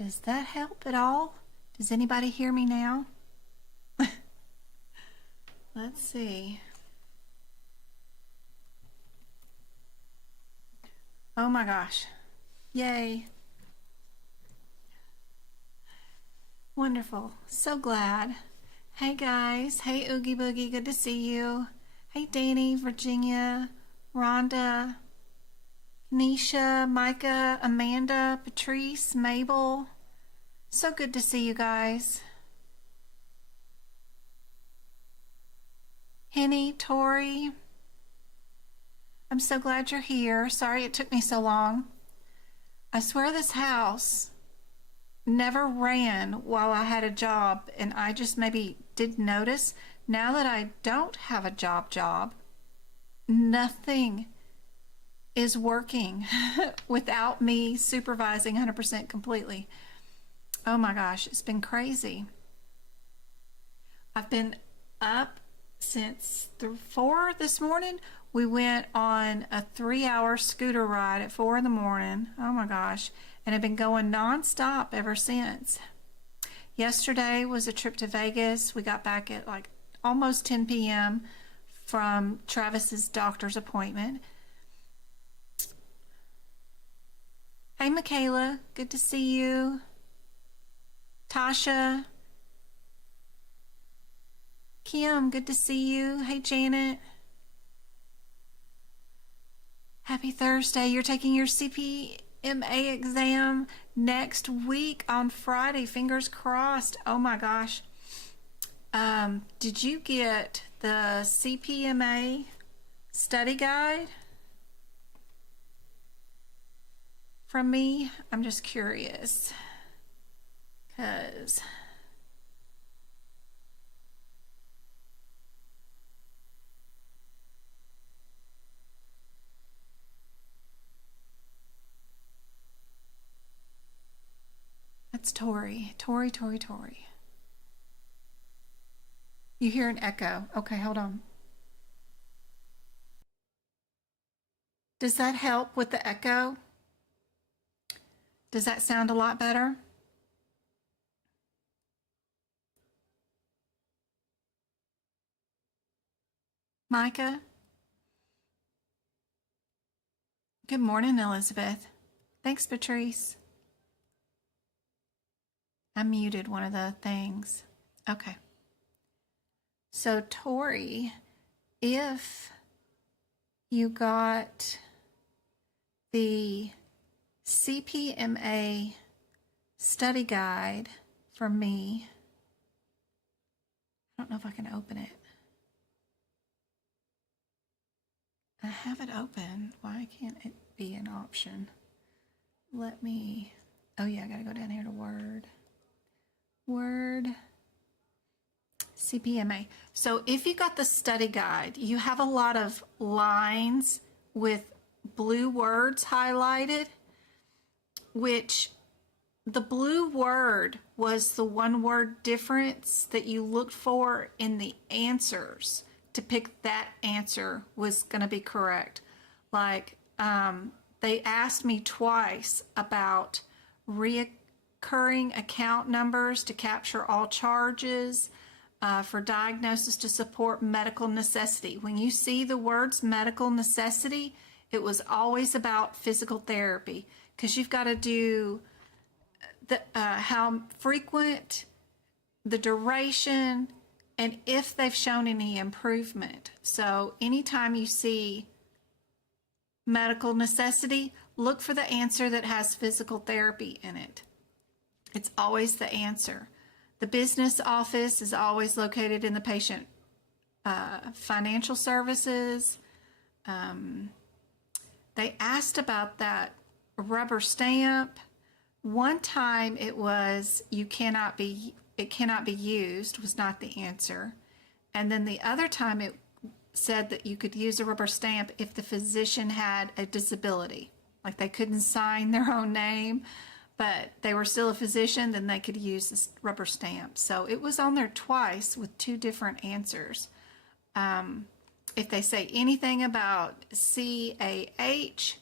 Does that help at all? Does anybody hear me now? Let's see. Oh my gosh. Yay. Wonderful. So glad. Hey guys. Hey Oogie Boogie. Good to see you. Hey Danny, Virginia, Rhonda, Nisha, Micah, Amanda, Patrice, Mabel. So good to see you guys. Henny, Tori. I'm so glad you're here. Sorry it took me so long. I swear this house never ran while I had a job, and I just maybe didn't notice. Now that I don't have a job, nothing is working without me supervising 100% completely. Oh my gosh, it's been crazy. I've been up since 4 this morning. We went on a 3-hour scooter ride at 4 in the morning. Oh my gosh. And I've been going non-stop ever since. Yesterday was a trip to Vegas. We got back at like almost 10 p.m. from Travis's doctor's appointment. Hey Michaela, good to see you. Tasha. Kim, good to see you. Hey Janet. Happy Thursday. You're taking your CPMA exam next week on Friday. Fingers crossed. Oh my gosh. Did you get the CPMA study guide from me? I'm just curious. Because that's Tori. Tori. You hear an echo. Okay, hold on. Does that help with the echo? Does that sound a lot better? Micah? Good morning, Elizabeth. Thanks, Patrice. I muted one of the things. Okay. So, Tori, if you got the CPMA study guide from me, I don't know if I can open it. I have it open. Why can't it be an option? Let me, oh yeah, I gotta go down here to Word. CPMA. So if you got the study guide, you have a lot of lines with blue words highlighted, which the blue word was the one word difference that you looked for in the answers to pick that answer was going to be correct. Like they asked me twice about recurring account numbers to capture all charges, for diagnosis to support medical necessity. When you see the words medical necessity, it was always about physical therapy, because you've got to do the how frequent, the duration, and if they've shown any improvement. So anytime you see medical necessity, look for the answer that has physical therapy in it. It's always the answer. The business office is always located in the patient financial services. They asked about that rubber stamp. One time it was it cannot be used was not the answer. And then the other time it said that you could use a rubber stamp if the physician had a disability, like they couldn't sign their own name, but they were still a physician, then they could use this rubber stamp. So it was on there twice with 2 different answers. If they say anything about CAH,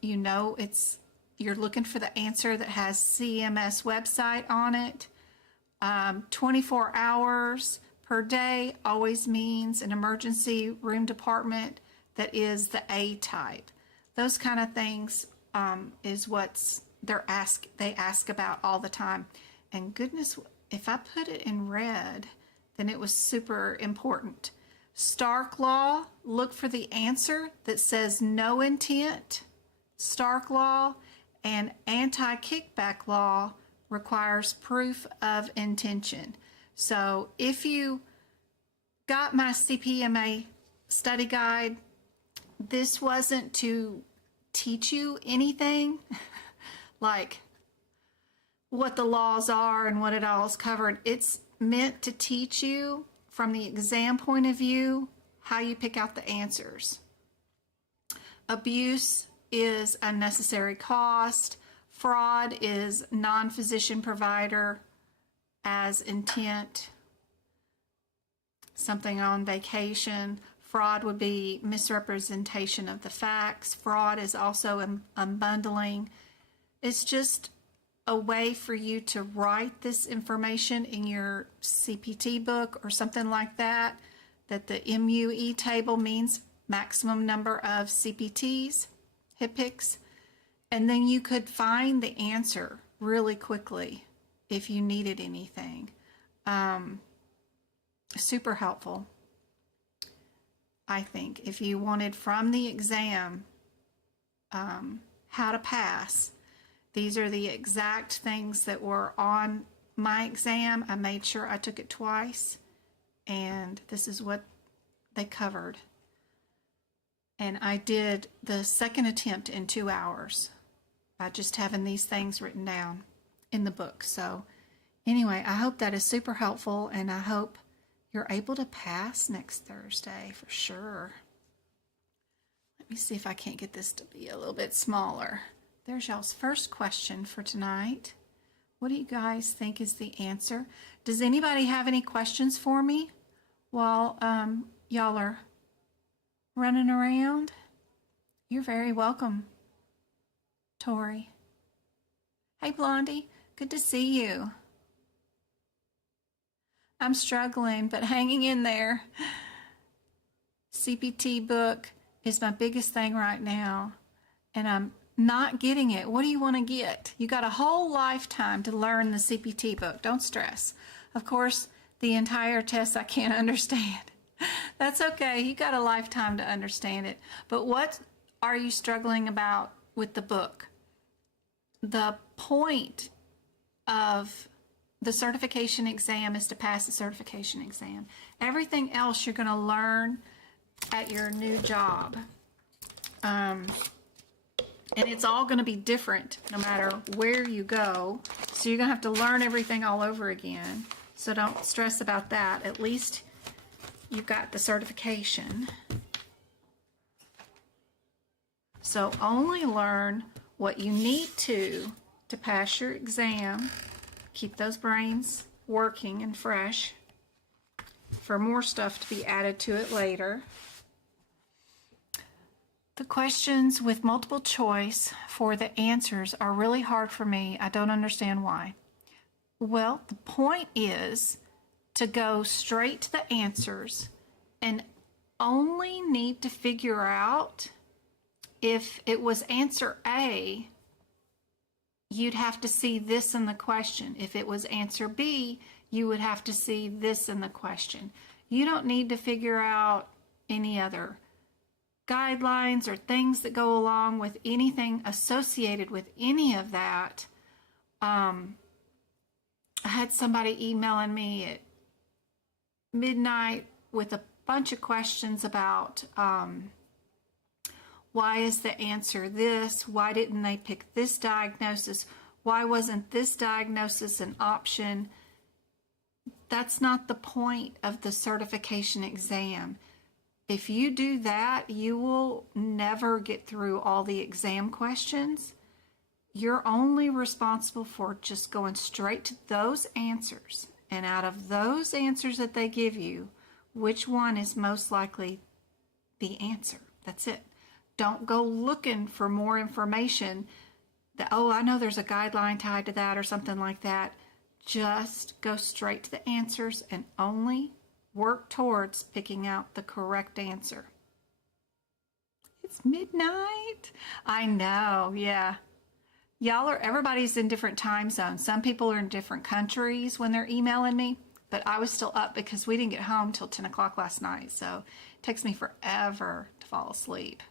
you know it's you're looking for the answer that has CMS website on it. 24 hours per day always means an emergency room department that is the A type. Those kind of things is what's they ask about all the time. And goodness, if I put it in red, then it was super important. Stark law, look for the answer that says no intent. Stark law. And anti-kickback law requires proof of intention. So if you got my CPMA study guide, this wasn't to teach you anything like what the laws are and what it all is covered. It's meant to teach you from the exam point of view how you pick out the answers. Abuse is unnecessary cost. Fraud is non-physician provider as intent. Something on vacation. Fraud would be misrepresentation of the facts. Fraud is also unbundling. It's just a way for you to write this information in your CPT book or something like that, that the MUE table means maximum number of CPTs, HIPICs, and then you could find the answer really quickly if you needed anything. Super helpful, I think. If you wanted from the exam how to pass, these are the exact things that were on my exam. I made sure I took it twice, and this is what they covered. And I did the second attempt in 2 hours by just having these things written down in the book. So anyway, I hope that is super helpful, and I hope you're able to pass next Thursday for sure. Let me see if I can't get this to be a little bit smaller. There's y'all's first question for tonight. What do you guys think is the answer? Does anybody have any questions for me while y'all are running around? You're very welcome, Tori. Hey, Blondie, good to see you. I'm struggling, but hanging in there. CPT book is my biggest thing right now, and I'm not getting it. What do you want to get? You got a whole lifetime to learn the CPT book. Don't stress. Of course, the entire test I can't understand. That's okay. You got a lifetime to understand it. But what are you struggling about with the book? The point of the certification exam is to pass the certification exam. Everything else you're going to learn at your new job. And it's all going to be different no matter where you go. So you're going to have to learn everything all over again. So don't stress about that. At least you've got the certification. So only learn what you need to pass your exam. Keep those brains working and fresh for more stuff to be added to it later. The questions with multiple choice for the answers are really hard for me. I don't understand why. Well, the point is to go straight to the answers and only need to figure out if it was answer A, you'd have to see this in the question. If it was answer B, you would have to see this in the question. You don't need to figure out any other guidelines or things that go along with anything associated with any of that. I had somebody emailing me at midnight with a bunch of questions about why is the answer this? Why didn't they pick this diagnosis? Why wasn't this diagnosis an option? That's not the point of the certification exam. If you do that, you will never get through all the exam questions. You're only responsible for just going straight to those answers. And out of those answers that they give you, which one is most likely the answer? That's it. Don't go looking for more information oh, I know there's a guideline tied to that or something like that. Just go straight to the answers and only work towards picking out the correct answer. It's midnight. I know, yeah. Everybody's in different time zones. Some people are in different countries when they're emailing me, but I was still up because we didn't get home till 10 o'clock last night, so it takes me forever to fall asleep.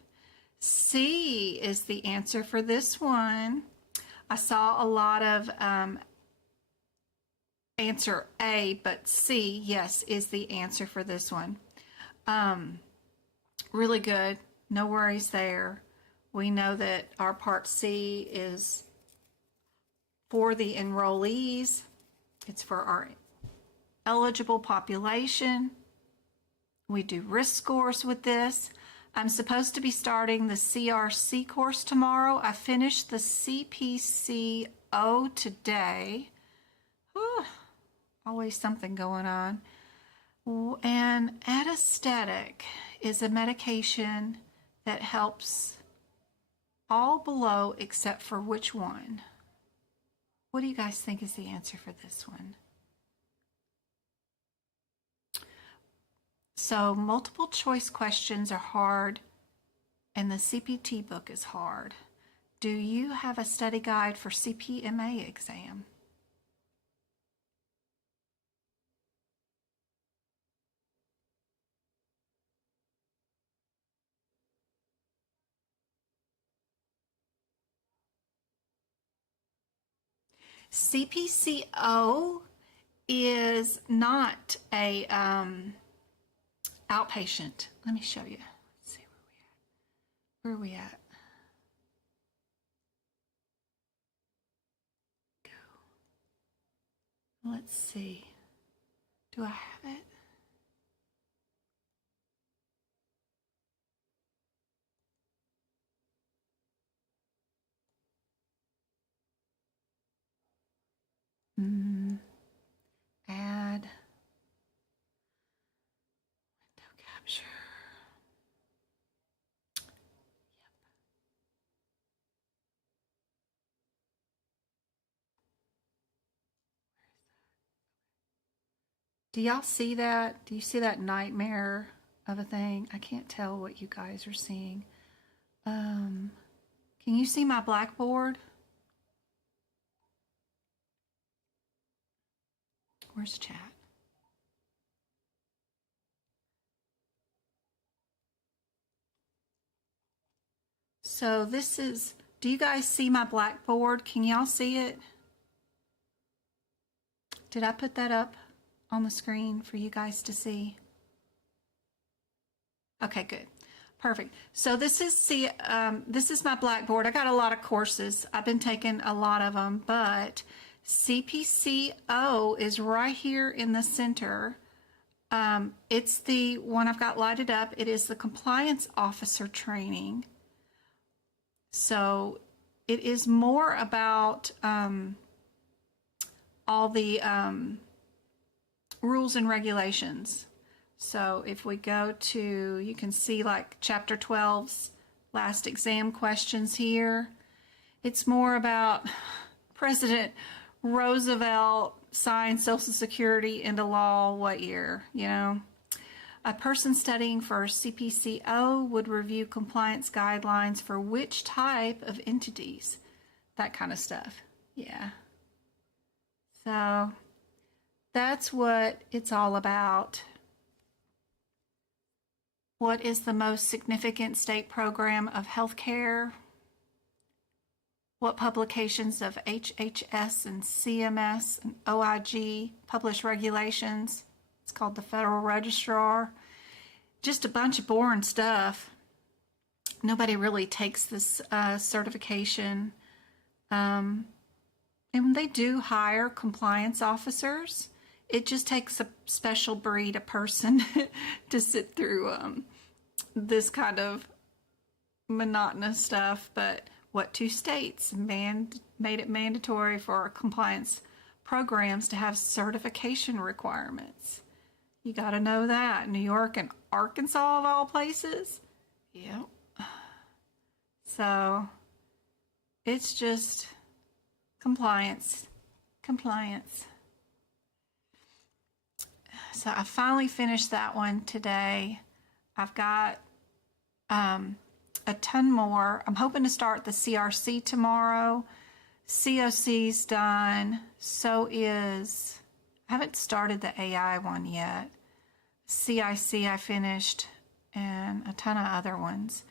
C is the answer for this one. I saw a lot of answer A, but C, yes, is the answer for this one. Really good. No worries there. We know that our part C is for the enrollees. It's for our eligible population. We do risk scores with this. I'm supposed to be starting the CRC course tomorrow. I finished the CPCO today. Whew, always something going on. And anesthetic is a medication that helps all below except for which one? What do you guys think is the answer for this one? So multiple choice questions are hard and the CPT book is hard. Do you have a study guide for CPMA exam? CPCO is not a outpatient. Let me show you. Let's see where are we at? Go. Let's see. Do I have it? Add window capture. Yep. Do y'all see that? Do you see that nightmare of a thing? I can't tell what you guys are seeing. Can you see my blackboard? Where's chat? So this is, do you guys see my blackboard? Can y'all see it? Did I put that up on the screen for you guys to see? Okay, good. Perfect. So this is my blackboard. I got a lot of courses. I've been taking a lot of them, but CPCO is right here in the center. It's the one I've got lighted up. It is the compliance officer training. So it is more about all the rules and regulations. So if we go to, you can see like chapter 12's last exam questions here. It's more about President Roosevelt signed Social Security into law what year, you know? A person studying for CPCO would review compliance guidelines for which type of entities, that kind of stuff. Yeah. So that's what it's all about. What is the most significant state program of healthcare? What publications of HHS and CMS and OIG publish regulations? It's called the Federal Registrar. Just a bunch of boring stuff. Nobody really takes this certification. And they do hire compliance officers. It just takes a special breed of person to sit through this kind of monotonous stuff. But what two states made it mandatory for compliance programs to have certification requirements? You got to know that. New York and Arkansas, of all places. Yep. So It's just compliance. Compliance. So I finally finished that one today. I've got a ton more. I'm hoping to start the CRC tomorrow. COC's done. So is, I haven't started the AI one yet. CIC I finished, and a ton of other ones.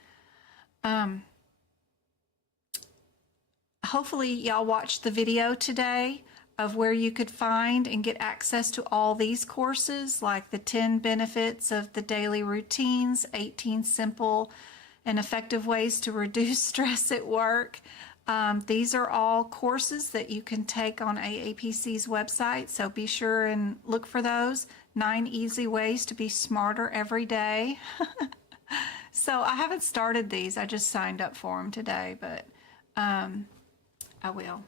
Hopefully y'all watched the video today of where you could find and get access to all these courses, like the 10 benefits of the daily routines, 18 simple and effective ways to reduce stress at work. These are all courses that you can take on AAPC's website, so be sure and look for those. 9 easy ways to be smarter every day. So I haven't started these. I just signed up for them today, but I will.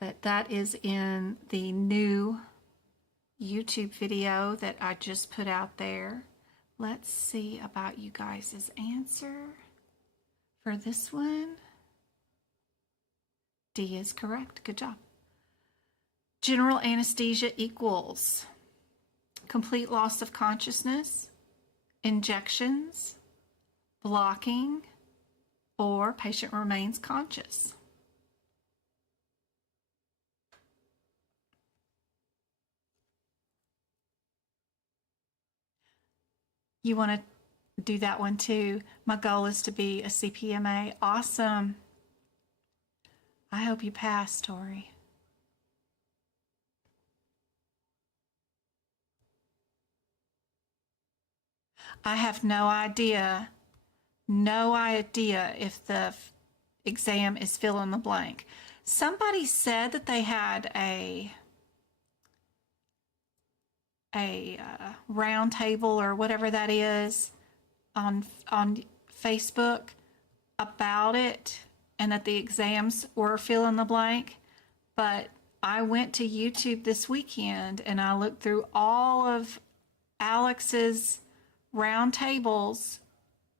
But that is in the new YouTube video that I just put out there. Let's see about you guys' answer for this one. D is correct. Good job. General anesthesia equals complete loss of consciousness, injections, blocking, or patient remains conscious. You want to do that one too? My goal is to be a CPMA. Awesome. I hope you pass, Tori. I have no idea if the exam is fill in the blank. Somebody said that they had a round table or whatever that is on Facebook about it, and that the exams were fill in the blank. But I went to YouTube this weekend and I looked through all of Alex's round tables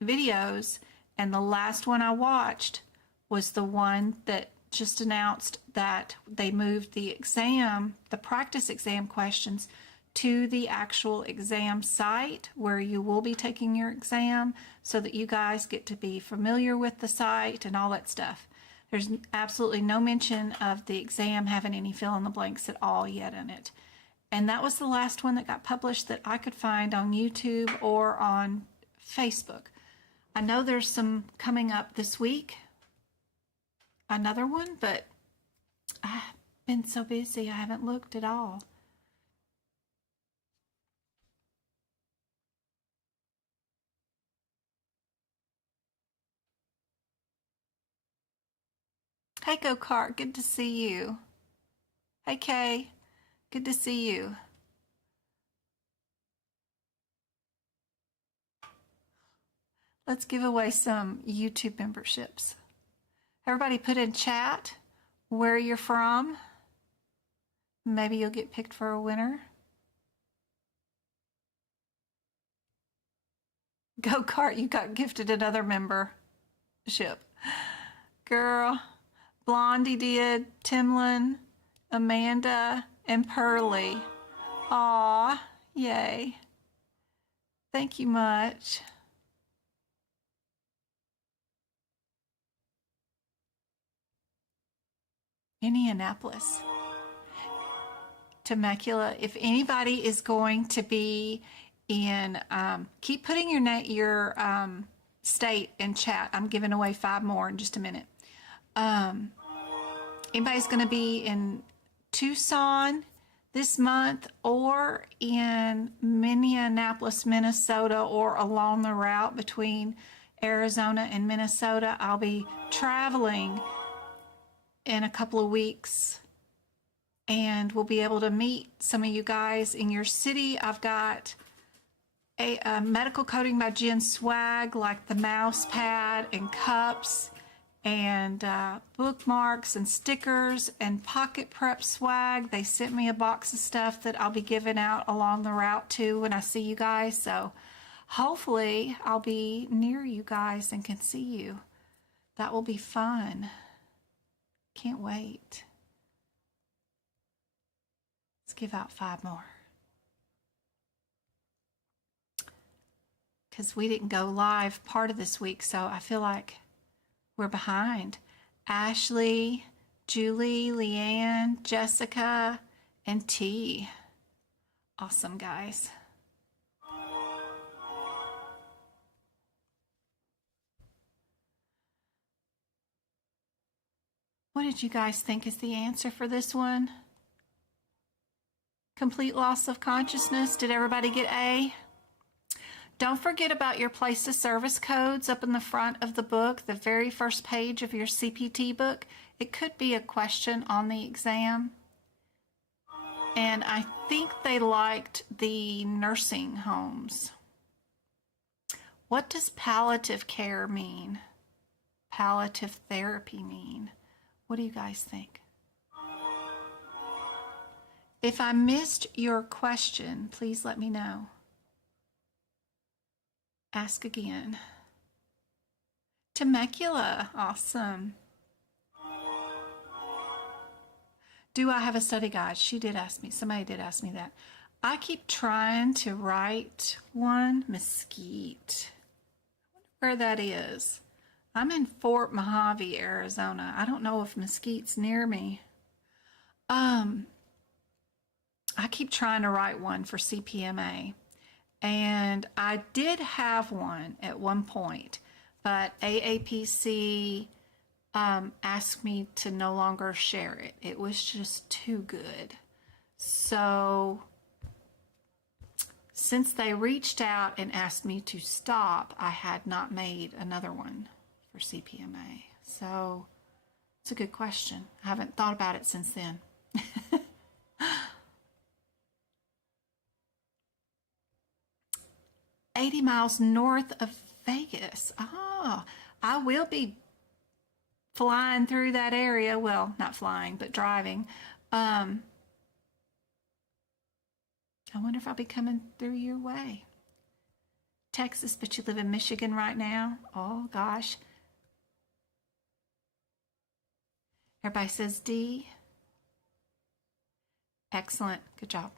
videos, and the last one I watched was the one that just announced that they moved the exam, the practice exam questions, to the actual exam site where you will be taking your exam, so that you guys get to be familiar with the site and all that stuff. There's absolutely no mention of the exam having any fill in the blanks at all yet in it. And that was the last one that got published that I could find on YouTube or on Facebook. I know there's some coming up this week, another one, but I've been so busy I haven't looked at all. Hey, Go-Kart, good to see you. Hey, Kay, good to see you. Let's give away some YouTube memberships. Everybody put in chat where you're from. Maybe you'll get picked for a winner. Go-Kart, you got gifted another membership. Girl, Blondie did, Timlin, Amanda, and Pearlie. Aw, yay. Thank you much. Indianapolis. Temecula. If anybody is going to be in, keep putting your state in chat. I'm giving away 5 more in just a minute. Anybody's going to be in Tucson this month, or in Minneapolis, Minnesota, or along the route between Arizona and Minnesota, I'll be traveling in a couple of weeks, and we'll be able to meet some of you guys in your city. I've got a medical coding by Jen swag, like the mouse pad and cups and bookmarks and stickers and pocket prep swag. They sent me a box of stuff that I'll be giving out along the route too when I see you guys. So hopefully I'll be near you guys and can see you. That will be fun. Can't wait. Let's give out 5 more. Because we didn't go live part of this week, so I feel like we're behind. Ashley, Julie, Leanne, Jessica, and T. Awesome, guys. What did you guys think is the answer for this one? Complete loss of consciousness. Did everybody get A? Don't forget about your place of service codes up in the front of the book, the very first page of your CPT book. It could be a question on the exam. And I think they liked the nursing homes. What does palliative care mean? Palliative therapy mean? What do you guys think? If I missed your question, please let me know. Ask again. Temecula, awesome. Do I have a study guide? She did ask me, somebody did ask me that. I keep trying to write one. Mesquite. I wonder where that is. I'm in Fort Mojave, Arizona. I don't know if Mesquite's near me. I keep trying to write one for CPMA. And I did have one at one point, but AAPC asked me to no longer share it. It was just too good. So since they reached out and asked me to stop, I had not made another one for CPMA. So it's a good question. I haven't thought about it since then. 80 miles north of Vegas. Oh, I will be flying through that area. Well, not flying, but driving. I wonder if I'll be coming through your way. Texas, but you live in Michigan right now. Oh, gosh. Everybody says D. Excellent. Good job.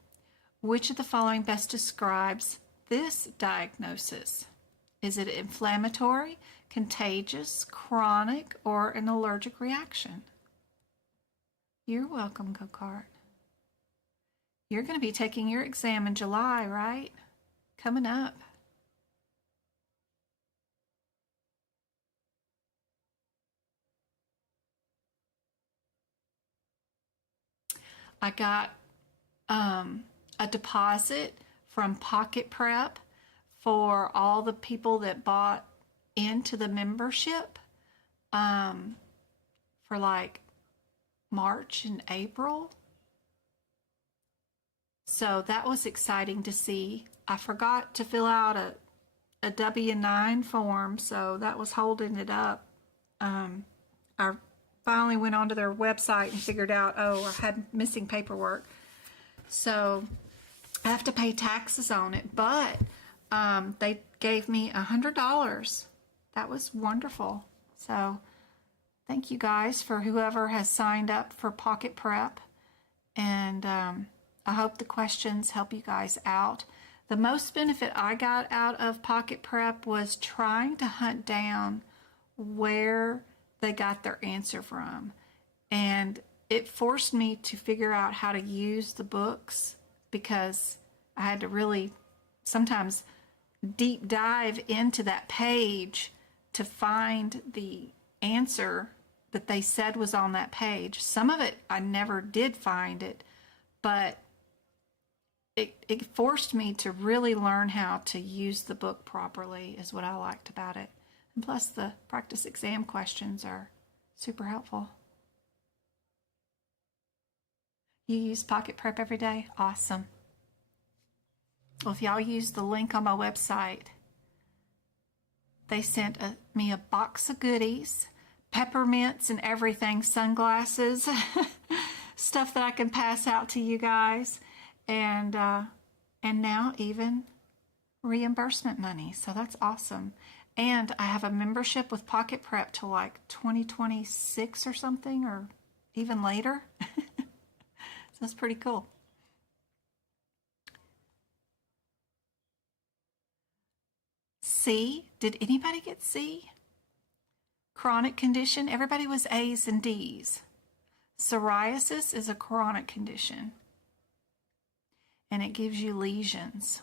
Which of the following best describes this diagnosis? Is it inflammatory, contagious, chronic, or an allergic reaction? You're welcome, Go-Kart. You're going to be taking your exam in July, right? Coming up. I got a deposit from Pocket Prep for all the people that bought into the membership for like March and April. So that was exciting to see. I forgot to fill out a W-9 form, so that was holding it up. I finally went onto their website and figured out, oh, I had missing paperwork. So I have to pay taxes on it, but they gave me $100. That was wonderful. So thank you guys for whoever has signed up for Pocket Prep. And I hope the questions help you guys out. The most benefit I got out of Pocket Prep was trying to hunt down where they got their answer from. And it forced me to figure out how to use the books, because I had to really sometimes deep dive into that page to find the answer that they said was on that page. Some of it, I never did find it, but it forced me to really learn how to use the book properly, is what I liked about it. And plus the practice exam questions are super helpful. You use Pocket Prep every day? Awesome. Well, if y'all use the link on my website, they sent me a box of goodies, peppermints and everything, sunglasses, stuff that I can pass out to you guys, and now even reimbursement money. So that's awesome. And I have a membership with Pocket Prep till like 2026 or something, or even later. So it's pretty cool. C, did anybody get C? Chronic condition, everybody was A's and D's. Psoriasis is a chronic condition, and it gives you lesions.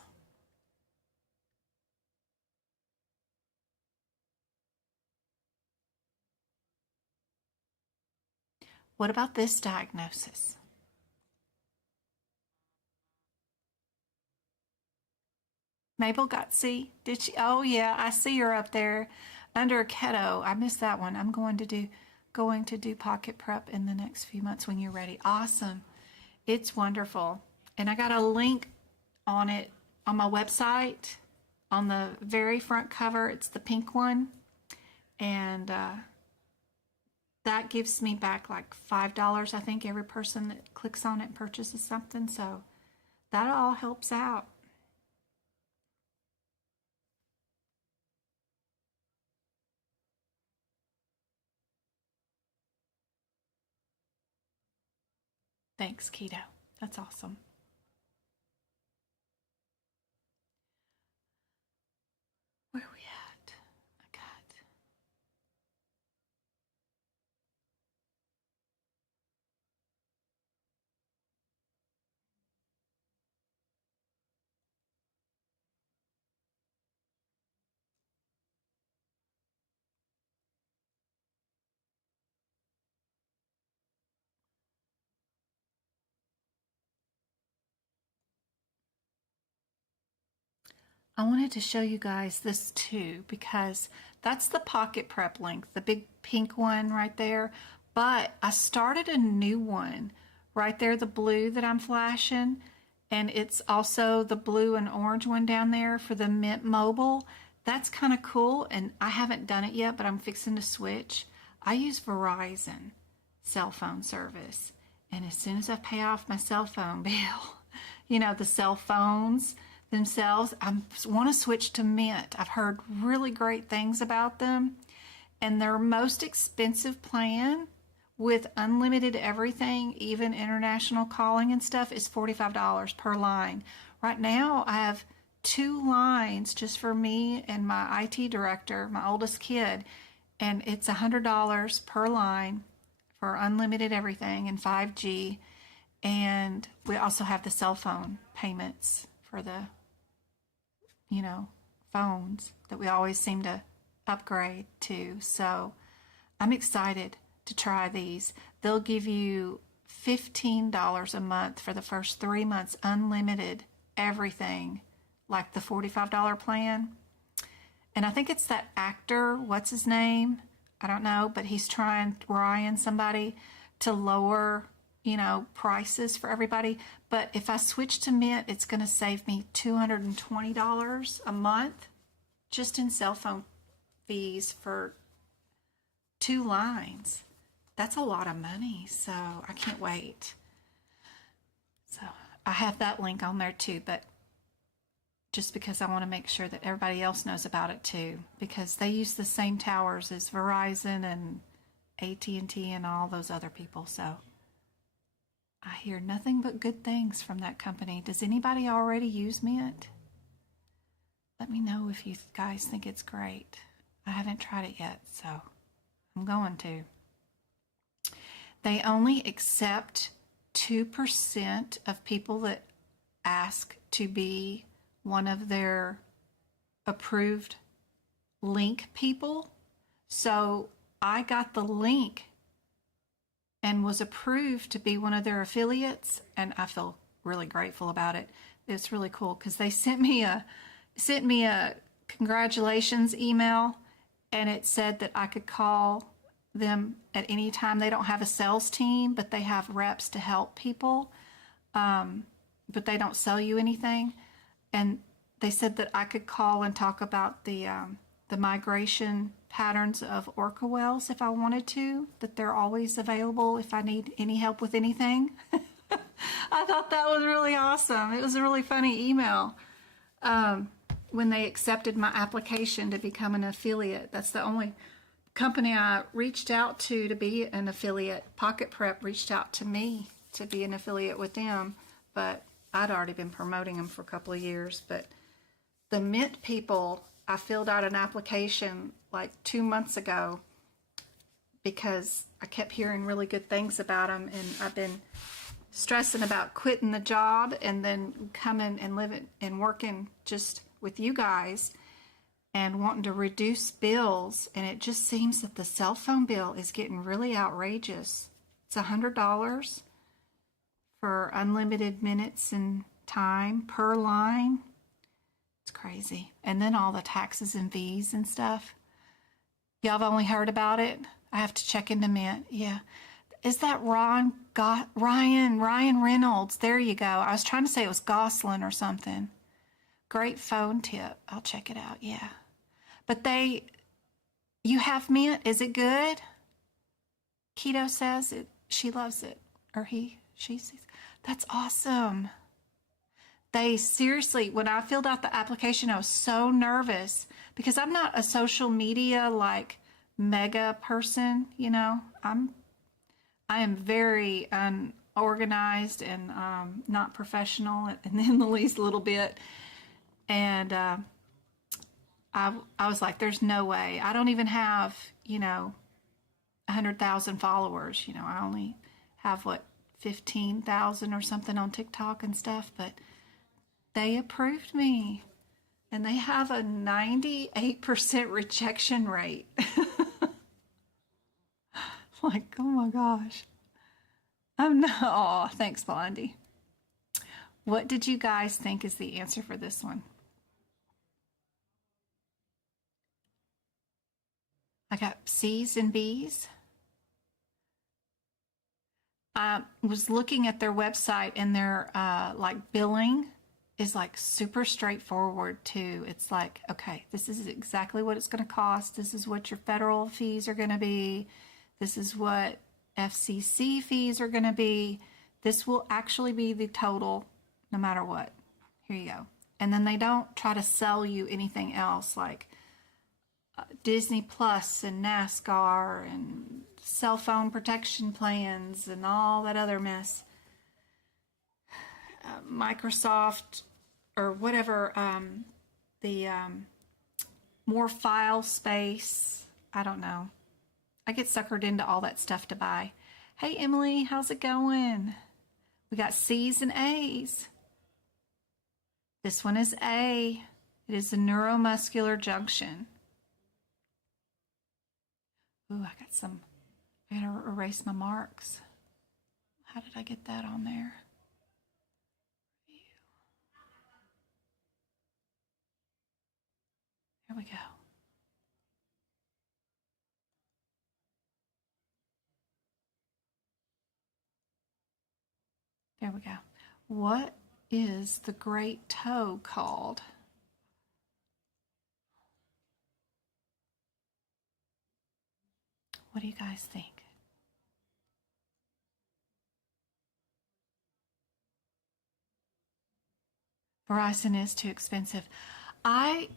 What about this diagnosis? Mabel got C. Did she? Oh yeah, I see her up there under keto. I missed that one. I'm going to do Pocket Prep in the next few months when you're ready. Awesome. It's wonderful. And I got a link on it on my website on the very front cover. It's the pink one. And that gives me back like $5, I think, every person that clicks on it and purchases something. So that all helps out. Thanks, Keto. That's awesome. Where are we at? I got. I wanted to show you guys this too because that's the Pocket Prep link, the big pink one right there. But I started a new one right there, the blue that I'm flashing. And it's also the blue and orange one down there for the Mint Mobile. That's kind of cool. And I haven't done it yet, but I'm fixing to switch. I use Verizon cell phone service. And as soon as I pay off my cell phone bill, you know, the cell phones themselves, I want to switch to Mint. I've heard really great things about them. And their most expensive plan with unlimited everything, even international calling and stuff, is $45 per line. Right now, I have 2 lines just for me and my IT director, my oldest kid, and it's $100 per line for unlimited everything and 5G. And we also have the cell phone payments for the, you know, phones that we always seem to upgrade to. So I'm excited to try these. They'll give you $15 a month for the first 3 months, unlimited everything, like the $45 plan. And I think it's that actor, what's his name? I don't know, but he's trying, Ryan, somebody, to lower, you know, prices for everybody. But if I switch to Mint, it's going to save me $220 a month just in cell phone fees for 2 lines. That's a lot of money, so I can't wait. So I have that link on there too, but just because I want to make sure that everybody else knows about it too, because they use the same towers as Verizon and AT&T and all those other people. So I hear nothing but good things from that company. Does anybody already use Mint? Let me know if you guys think it's great. I haven't tried it yet, so I'm going to. They only accept 2% of people that ask to be one of their approved link people. So I got the link and was approved to be one of their affiliates, and I feel really grateful about it. It's really cool because they sent me a congratulations email, and it said that I could call them at any time. They don't have a sales team, but they have reps to help people, but they don't sell you anything. And they said that I could call and talk about the migration patterns of orca whales if I wanted to, that they're always available if I need any help with anything. I thought that was really awesome. It was a really funny email. when they accepted my application to become an affiliate. That's the only company I reached out to be an affiliate. Pocket Prep reached out to me to be an affiliate with them, but I'd already been promoting them for a couple of years. But the Mint people, I filled out an application like 2 months ago because I kept hearing really good things about them, and I've been stressing about quitting the job and then coming and living and working just with you guys and wanting to reduce bills. And it just seems that the cell phone bill is getting really outrageous. It's $100 for unlimited minutes and time per line. It's crazy. And then all the taxes and fees and stuff. Y'all have only heard about it? I have to check into Mint. Yeah. Is that Ryan Reynolds? There you go. I was trying to say it was Goslin or something. Great phone tip. I'll check it out. Yeah. But you have Mint. Is it good? Keto says it. She loves it. Or she says. That's awesome. They seriously, when I filled out the application, I was so nervous because I'm not a social media like mega person, you know. I am very unorganized and not professional in the least little bit. And I was like, there's no way. I don't even have, 100,000 followers. I only have, 15,000 or something on TikTok and stuff. But they approved me. And they have a 98% rejection rate. Like, oh my gosh. Oh, thanks, Blondie. What did you guys think is the answer for this one? I got C's and B's. I was looking at their website, and their billing is super straightforward too. It's like, okay, this is exactly what it's going to cost. This is what your federal fees are going to be. This is what FCC fees are going to be. This will actually be the total no matter what. Here you go. And then they don't try to sell you anything else like Disney Plus and NASCAR and cell phone protection plans and all that other mess. Microsoft or whatever, more file space. I don't know. I get suckered into all that stuff to buy. Hey, Emily, how's it going? We got C's and A's. This one is A. It is the neuromuscular junction. Ooh, I gotta erase my marks. How did I get that on there? Here we go. There we go. What is the great toe called? What do you guys think? Verizon is too expensive. I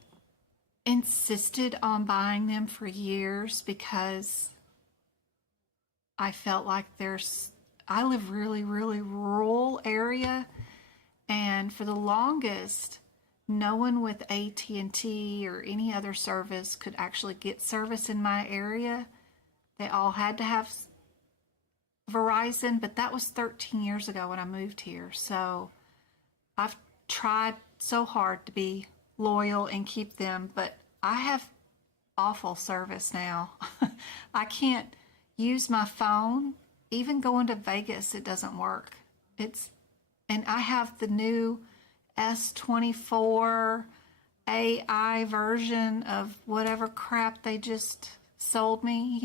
insisted on buying them for years because I felt like I live really, really rural area, and for the longest, no one with AT&T or any other service could actually get service in my area. They all had to have Verizon, but that was 13 years ago when I moved here. So I've tried so hard to be loyal and keep them, but I have awful service now. I can't use my phone. Even going to Vegas, it doesn't work. And I have the new S24 AI version of whatever crap they just sold me,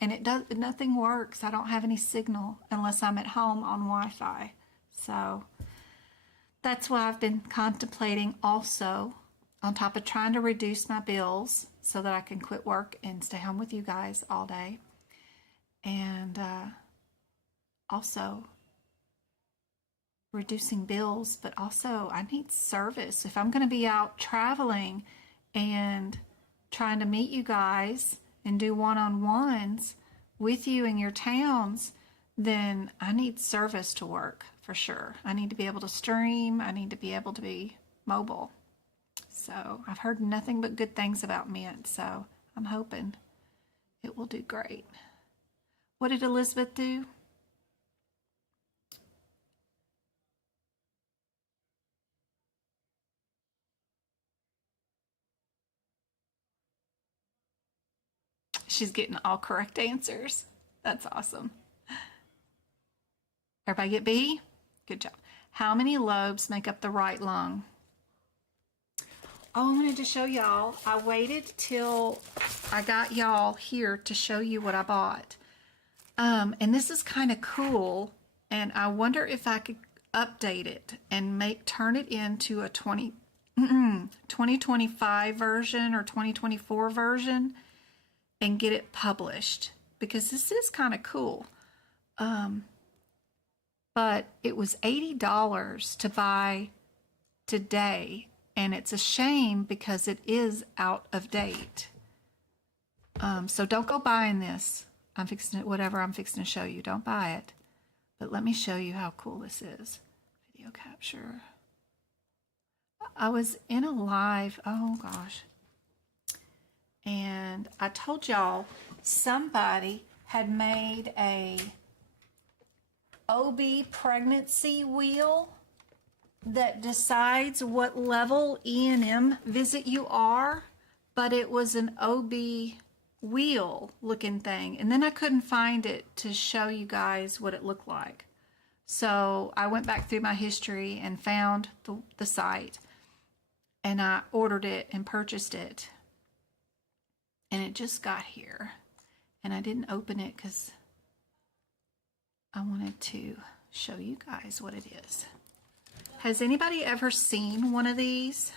and nothing works. I don't have any signal unless I'm at home on Wi-Fi. So that's why I've been contemplating also, on top of trying to reduce my bills so that I can quit work and stay home with you guys all day. And also reducing bills, but also I need service. If I'm going to be out traveling and trying to meet you guys and do one-on-ones with you in your towns, then I need service to work for sure. I need to be able to stream. I need to be able to be mobile. So I've heard nothing but good things about Mint, so I'm hoping it will do great. What did Elizabeth do? She's getting all correct answers. That's awesome. Everybody get B? Good job. How many lobes make up the right lung? Oh, I wanted to show y'all. I waited till I got y'all here to show you what I bought. And this is kind of cool. And I wonder if I could update it and turn it into a 2025 version or 2024 version and get it published, because this is kind of cool. But it was $80 to buy today, and it's a shame because it is out of date. So don't go buying this. Whatever I'm fixing to show you, don't buy it. But let me show you how cool this is. Video capture. I was in a live, oh gosh. And I told y'all somebody had made a OB pregnancy wheel that decides what level E&M visit you are, but it was an OB wheel looking thing. And then I couldn't find it to show you guys what it looked like. So I went back through my history and found the site, and I ordered it and purchased it. And it just got here, and I didn't open it because I wanted to show you guys what it is. Has anybody ever seen one of these?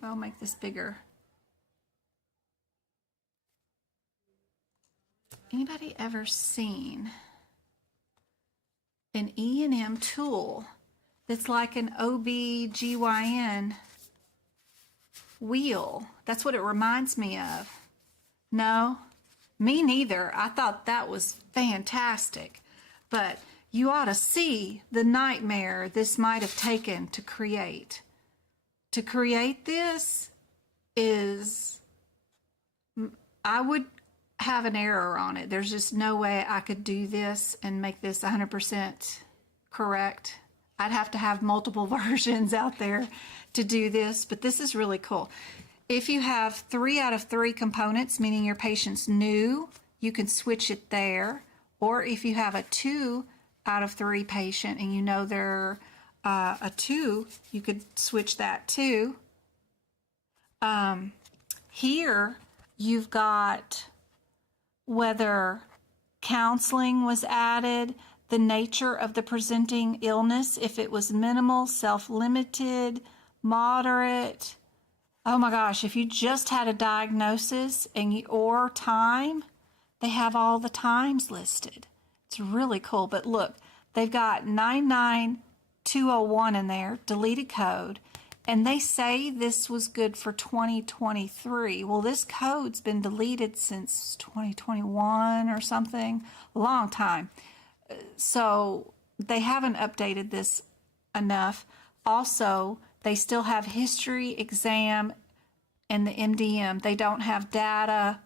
I'll make this bigger. Anybody ever seen an E&M tool that's like an OB/GYN wheel? That's what it reminds me of. No, me neither. I thought that was fantastic, but you ought to see the nightmare this might have taken to create. To create this is, I would have an error on it. There's just no way I could do this and make this 100% correct. I'd have to have multiple versions out there to do this, but this is really cool. If you have 3 out of 3 components, meaning your patient's new, you can switch it there. Or if you have a 2 out of 3 patient and you know they're a 2, you could switch that too. Here you've got whether counseling was added, the nature of the presenting illness, if it was minimal, self-limited, moderate. Oh my gosh, if you just had a diagnosis or time, they have all the times listed. It's really cool. But look, they've got 99201 in there, deleted code, and they say this was good for 2023. Well, this code's been deleted since 2021 or something, a long time. So they haven't updated this enough. Also, they still have history, exam, and the MDM. They don't have data.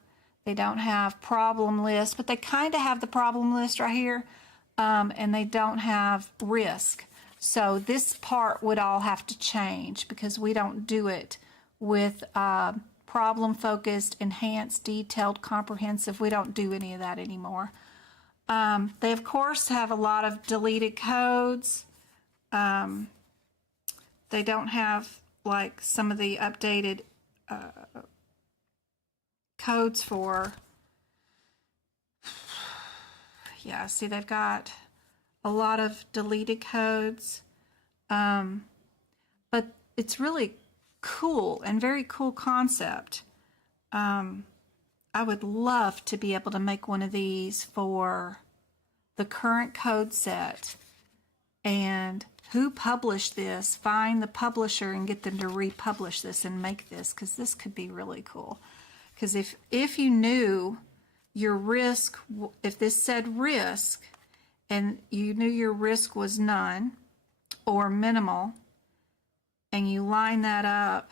They don't have problem list, but they kind of have the problem list right here, and they don't have risk. So this part would all have to change because we don't do it with problem-focused, enhanced, detailed, comprehensive. We don't do any of that anymore. They, of course, have a lot of deleted codes. They don't have like some of the updated codes for, yeah, see, they've got a lot of deleted codes, but it's really cool and very cool concept. I would love to be able to make one of these for the current code set and who published this, find the publisher and get them to republish this and make this, because this could be really cool. Because if you knew your risk, if this said risk, and you knew your risk was none or minimal, and you line that up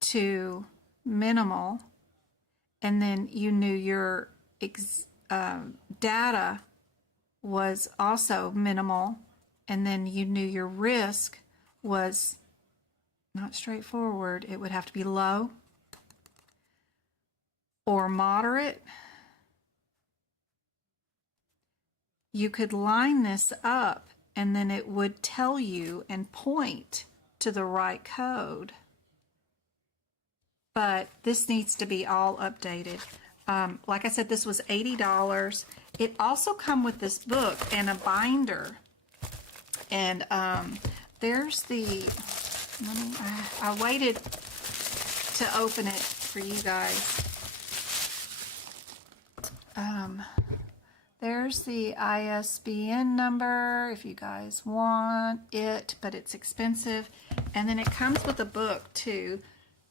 to minimal, and then you knew your data was also minimal, and then you knew your risk was not straightforward, it would have to be low or moderate, you could line this up and then it would tell you and point to the right code. But this needs to be all updated. Like I said, this was $80. It also come with this book and a binder. And there's the, I waited to open it for you guys. There's the ISBN number if you guys want it, but it's expensive. And then it comes with a book too.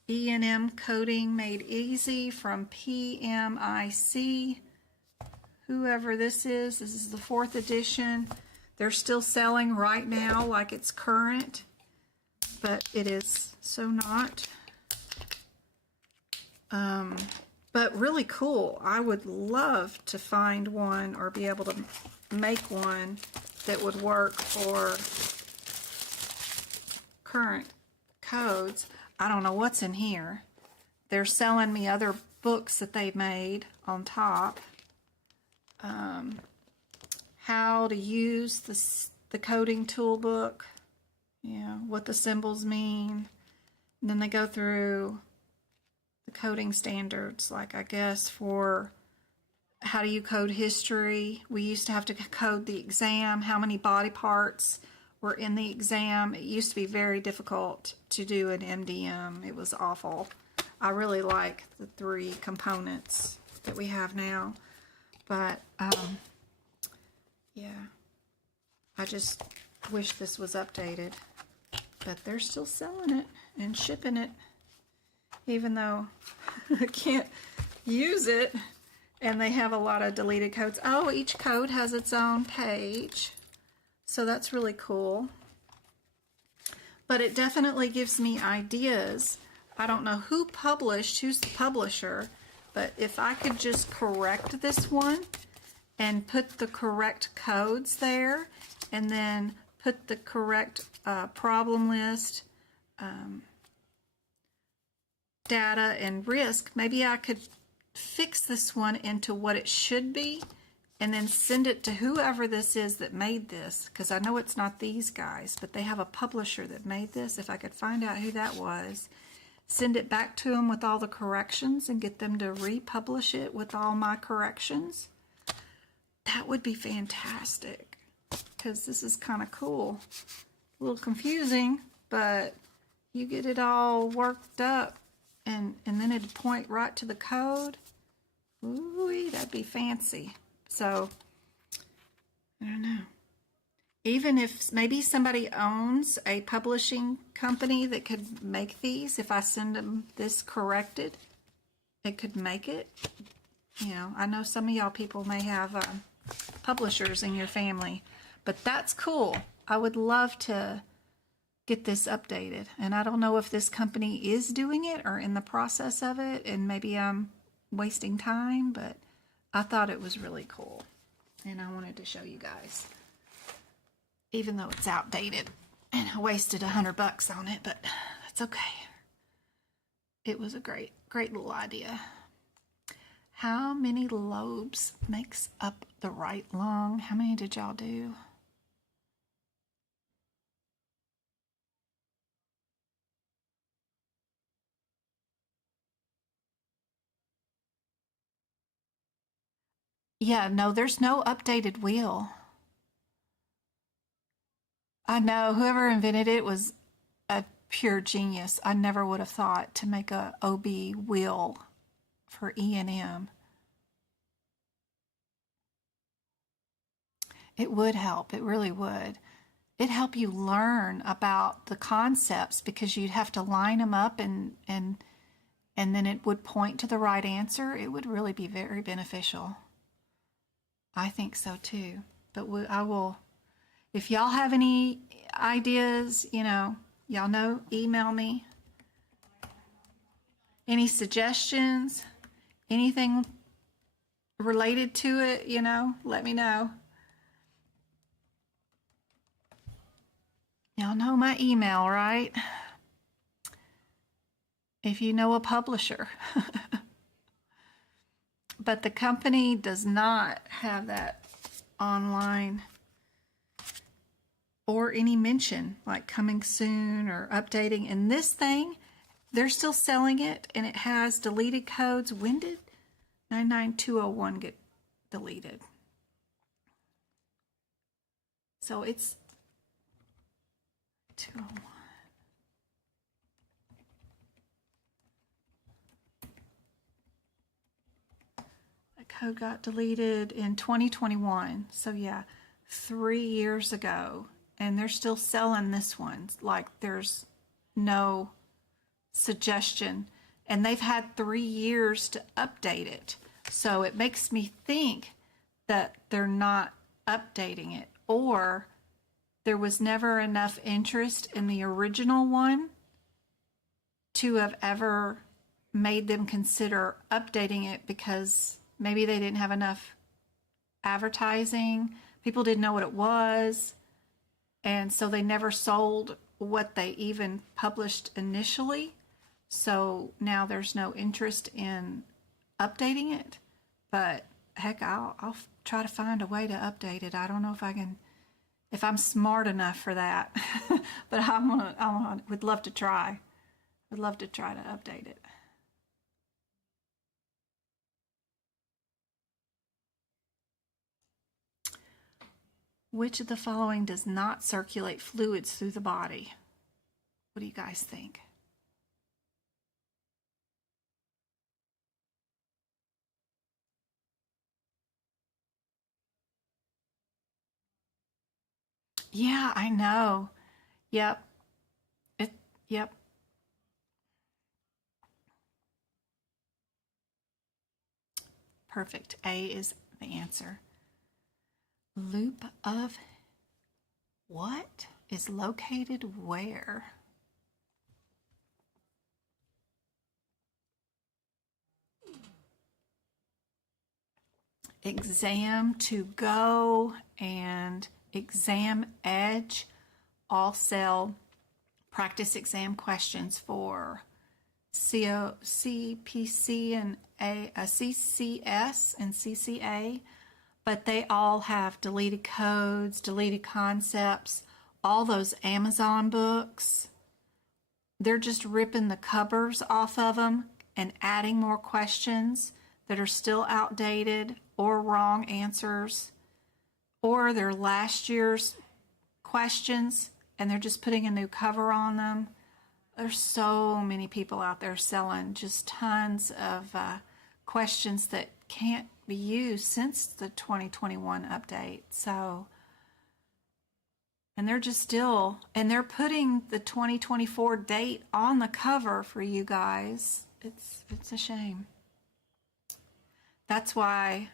E&M Coding Made Easy from PMIC. Whoever this is the 4th edition. They're still selling right now like it's current, but it is so not. But really cool. I would love to find one or be able to make one that would work for current codes. I don't know what's in here. They're selling me other books that they made on top. How to use the coding tool book. Yeah, what the symbols mean. And then they go through the coding standards, like I guess for how do you code history. We used to have to code the exam, how many body parts were in the exam. It used to be very difficult to do an MDM. It was awful. I really like the 3 components that we have now. But, yeah, I just wish this was updated. But they're still selling it and shipping it, even though I can't use it. And they have a lot of deleted codes. Oh, each code has its own page. So that's really cool. But it definitely gives me ideas. I don't know who published, who's the publisher, but if I could just correct this one and put the correct codes there, and then put the correct problem list, data, and risk, maybe I could fix this one into what it should be and then send it to whoever this is that made this, because I know it's not these guys, but they have a publisher that made this. If I could find out who that was, send it back to them with all the corrections and get them to republish it with all my corrections, that would be fantastic, because this is kind of cool. A little confusing, but you get it all worked up and then it'd point right to the code. Ooh, that'd be fancy. So, I don't know. Even if maybe somebody owns a publishing company that could make these, if I send them this corrected, it could make it. You know, I know some of y'all people may have publishers in your family, but that's cool. I would love to get this updated. And I don't know if this company is doing it or in the process of it, and maybe I'm wasting time, but I thought it was really cool. And I wanted to show you guys. Even though it's outdated and I wasted $100 on it, but that's okay. It was a great little idea. How many lobes makes up the right lung? How many did y'all do? Yeah, no, there's no updated wheel. I know whoever invented it was a pure genius. I never would have thought to make a OB wheel for E&M. It would help. It really would. it helped you learn about the concepts because you'd have to line them up and then it would point to the right answer. It would really be very beneficial. I think so too. But I will, if y'all have any ideas, y'all know, email me. Any suggestions, anything related to it, let me know. Y'all know my email, right? If you know a publisher. But the company does not have that online or any mention like coming soon or updating. And this thing, they're still selling it, and it has deleted codes. When did 99201 get deleted? So it's 201. That code got deleted in 2021. So yeah, 3 years ago. And they're still selling this one. Like there's no suggestion. And they've had 3 years to update it. So it makes me think that they're not updating it, or there was never enough interest in the original one to have ever made them consider updating it, because maybe they didn't have enough advertising. People didn't know what it was. And so they never sold what they even published initially. So now there's no interest in updating it. But heck, I'll try to find a way to update it. I don't know if I can, if I'm smart enough for that. But I would love to try. I'd love to try to update it. Which of the following does not circulate fluids through the body? What do you guys think? Yeah, I know. Yep. Yep. Perfect. A is the answer. Loop of what is located where? Exam to go and exam edge all sell practice exam questions for CPC and CCS and CCA, but they all have deleted codes, deleted concepts, all those Amazon books. They're just ripping the covers off of them and adding more questions that are still outdated or wrong answers, or they're last year's questions and they're just putting a new cover on them. There's so many people out there selling just tons of questions that can't be used since the 2021 update. So, and they're just still, and they're putting the 2024 date on the cover for you guys. It's a shame. That's why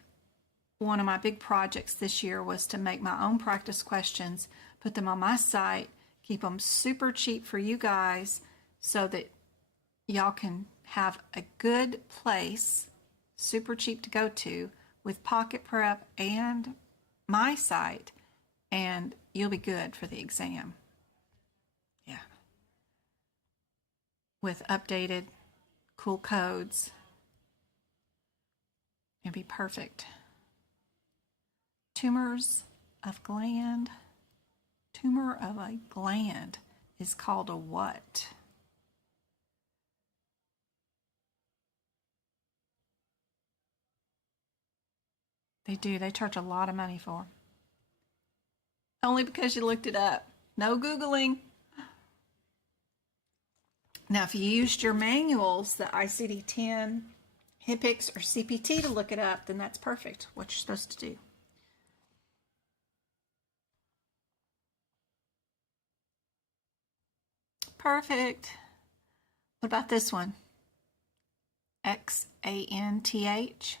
one of my big projects this year was to make my own practice questions, put them on my site, keep them super cheap for you guys so that y'all can have a good place, super cheap to go to, with Pocket Prep and my site, and you'll be good for the exam. Yeah. With updated cool codes. It'd be perfect. Tumors of gland. Tumor of a gland is called a what? They do. They charge a lot of money for them. Only because you looked it up. No Googling. Now, if you used your manuals, the ICD-10, HIPICS, or CPT to look it up, then that's perfect. What you're supposed to do. Perfect. What about this one? Xanth.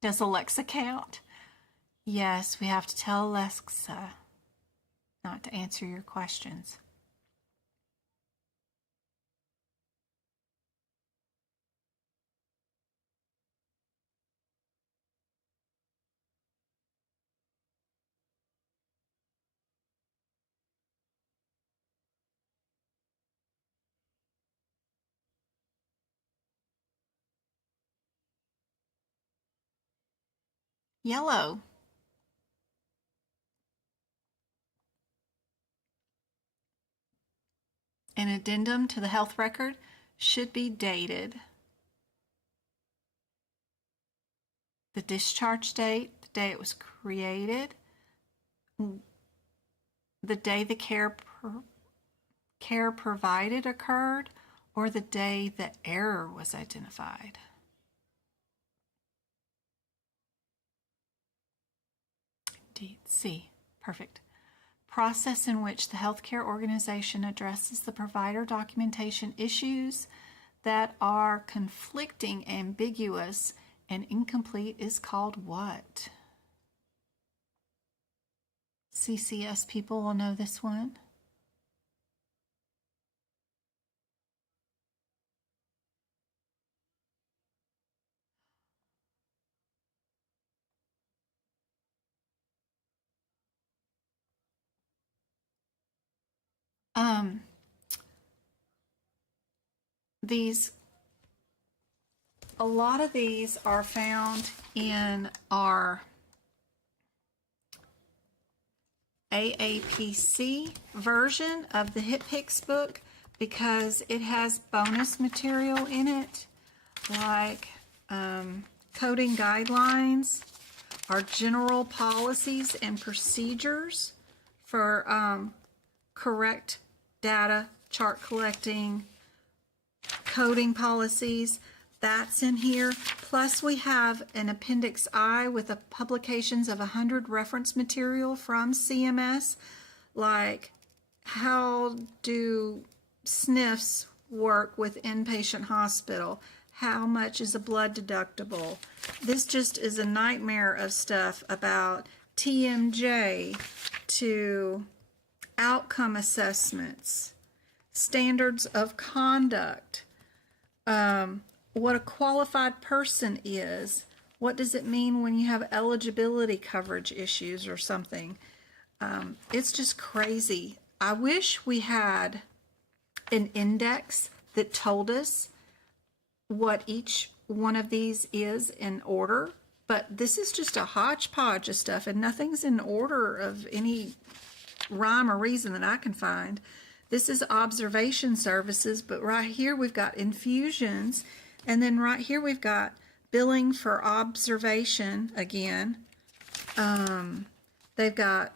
Does Alexa count? Yes, we have to tell Alexa not to answer your questions. Yellow. An addendum to the health record should be dated the discharge date, the day it was created, the day the care provided occurred, or the day the error was identified. C. Perfect. Process in which the healthcare organization addresses the provider documentation issues that are conflicting, ambiguous, and incomplete is called what? CCS people will know this one. A lot of these are found in our AAPC version of the HitPix book because it has bonus material in it, like coding guidelines, our general policies and procedures for correct data, chart collecting, coding policies. That's in here. Plus we have an Appendix I with the publications of 100 reference material from CMS, like how do SNFs work with inpatient hospital? How much is a blood deductible? This just is a nightmare of stuff about TMJ to outcome assessments, standards of conduct, what a qualified person is, what does it mean when you have eligibility coverage issues or something. It's just crazy. I wish we had an index that told us what each one of these is in order, but this is just a hodgepodge of stuff and nothing's in order of any rhyme or reason that I can find. This is observation services, but right here we've got infusions, and then right here we've got billing for observation again. They've got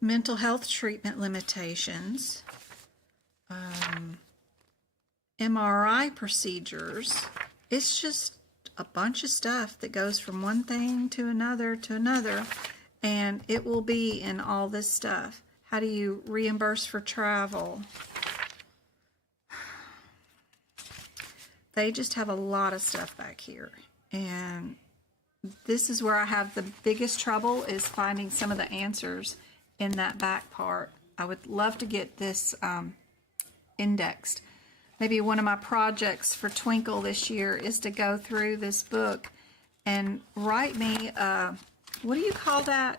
mental health treatment limitations, MRI procedures. It's just a bunch of stuff that goes from one thing to another, and it will be in all this stuff. How do you reimburse for travel? They just have a lot of stuff back here, and this is where I have the biggest trouble, is finding some of the answers in that back part. I would love to get this indexed. Maybe one of my projects for Twinkle this year is to go through this book and write me, what do you call that?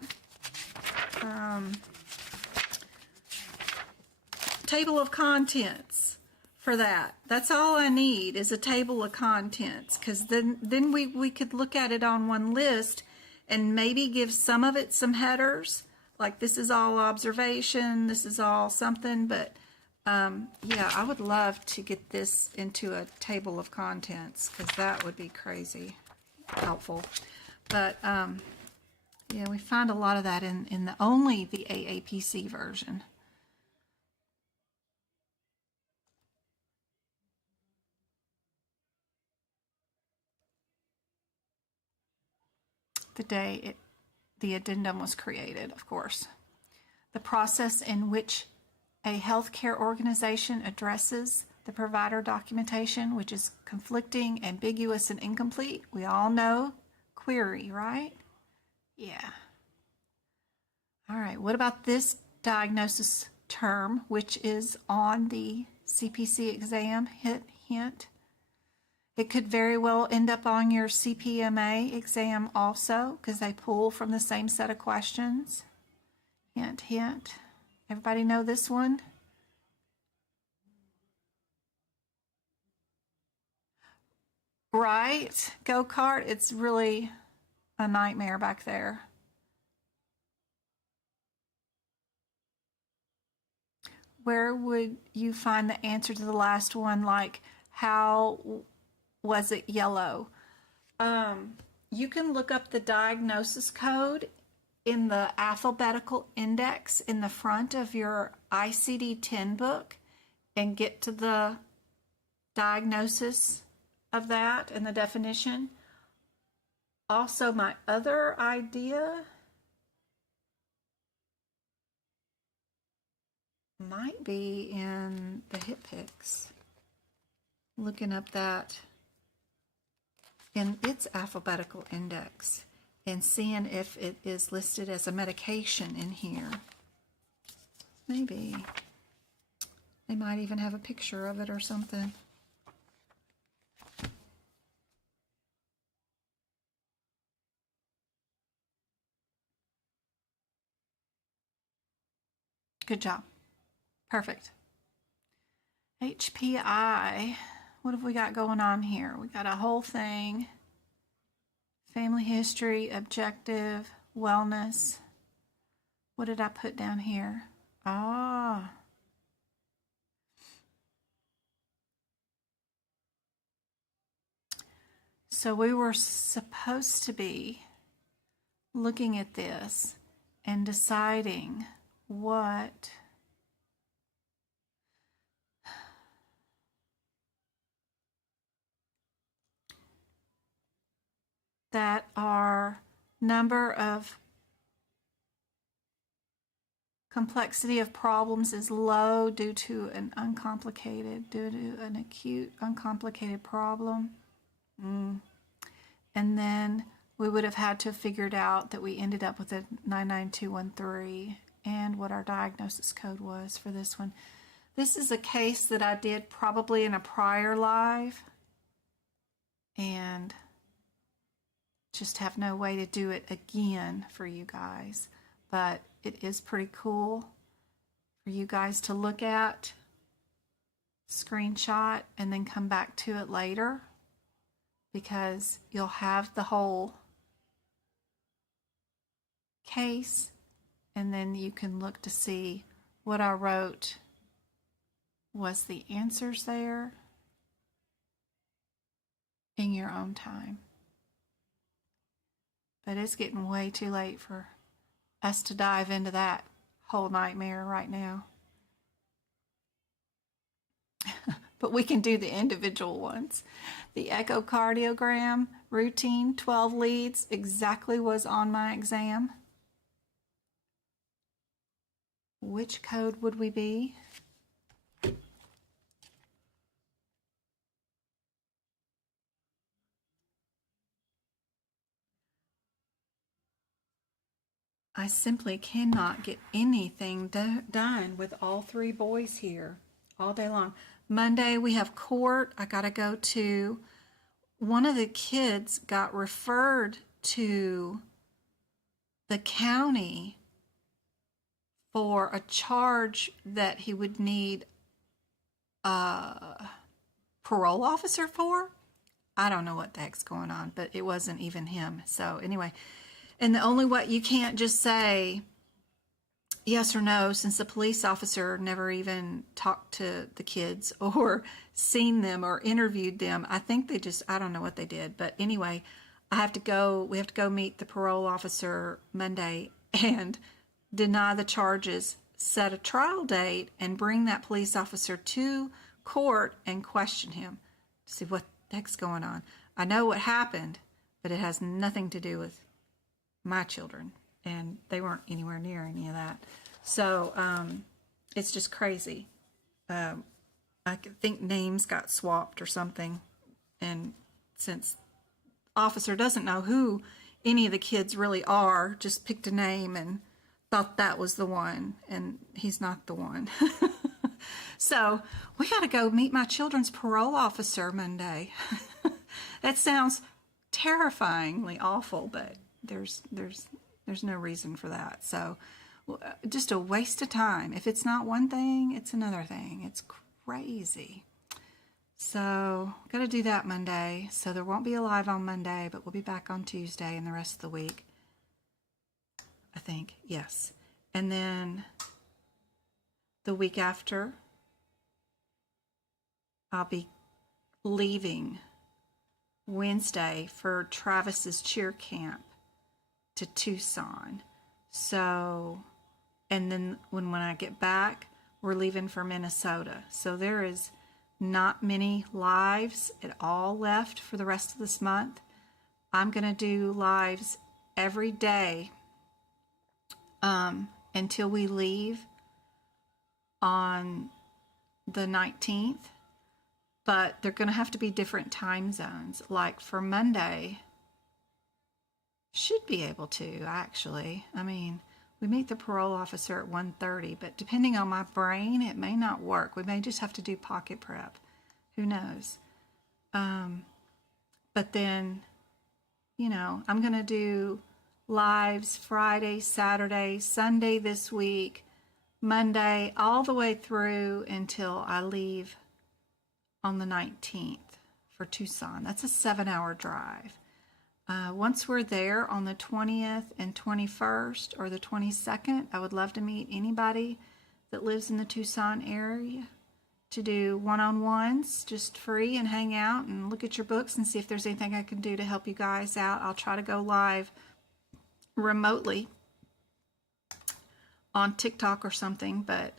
Table of contents for that. That's all I need is a table of contents, because then we could look at it on one list and maybe give some of it some headers, like this is all observation, this is all something, but yeah, I would love to get this into a table of contents, because that would be crazy helpful. But yeah, we find a lot of that in only the AAPC version. the day the addendum was created, of course. The process in which a healthcare organization addresses the provider documentation, which is conflicting, ambiguous, and incomplete. We all know query, right? Yeah. All right, what about this diagnosis term, which is on the CPC exam? Hint. It could very well end up on your CPMA exam also, because they pull from the same set of questions. Hint, hint. Everybody know this one? Right? Go-kart, it's really a nightmare back there. Where would you find the answer to the last one, like how was it yellow? You can look up the diagnosis code in the alphabetical index in the front of your ICD-10 book and get to the diagnosis of that and the definition. Also, my other idea might be in the HitPix, looking up that in its alphabetical index and seeing if it is listed as a medication in here. Maybe. They might even have a picture of it or something. Good job. Perfect. HPI. What have we got going on here? We got a whole thing. Family history, objective, wellness. What did I put down here? Ah. So we were supposed to be looking at this and deciding what that our number of complexity of problems is low due to an acute uncomplicated problem. And then we would have had to have figured out that we ended up with a 99213 and what our diagnosis code was for this one. This is a case that I did probably in a prior live and just have no way to do it again for you guys. But it is pretty cool for you guys to look at, screenshot, and then come back to it later, because you'll have the whole case, and then you can look to see what I wrote was the answers there in your own time. But it's getting way too late for us to dive into that whole nightmare right now. But we can do the individual ones. The echocardiogram routine, 12 leads, exactly was on my exam. Which code would we be? I simply cannot get anything done with all three boys here all day long. Monday we have court. I got to go to, one of the kids got referred to the county for a charge that he would need a parole officer for. I don't know what the heck's going on, but it wasn't even him. So anyway, and the only way, you can't just say yes or no, since the police officer never even talked to the kids or seen them or interviewed them. I think they just, I don't know what they did. But anyway, we have to go meet the parole officer Monday and deny the charges, set a trial date, and bring that police officer to court and question him to see what the heck's going on. I know what happened, but it has nothing to do with my children, and they weren't anywhere near any of that. So it's just crazy. I think names got swapped or something, and since officer doesn't know who any of the kids really are, just picked a name and thought that was the one, and he's not the one. So we got to go meet my children's parole officer Monday. That sounds terrifyingly awful, but there's no reason for that. So just a waste of time. If it's not one thing, it's another thing. It's crazy. So got to do that Monday. So there won't be a live on Monday, but we'll be back on Tuesday and the rest of the week, I think. Yes. And then the week after, I'll be leaving Wednesday for Travis's cheer camp to Tucson. So, and then when I get back, we're leaving for Minnesota. So there is not many lives at all left for the rest of this month. I'm going to do lives every day until we leave on the 19th. But they're going to have to be different time zones. Like for Monday, should be able to, actually. I mean, we meet the parole officer at 1:30, but depending on my brain, it may not work. We may just have to do pocket prep. Who knows? But then, you know, I'm going to do lives Friday, Saturday, Sunday this week, Monday, all the way through until I leave on the 19th for Tucson. That's a 7-hour drive. Once we're there on the 20th and 21st or the 22nd, I would love to meet anybody that lives in the Tucson area to do one-on-ones, just free, and hang out and look at your books and see if there's anything I can do to help you guys out. I'll try to go live remotely on TikTok or something, but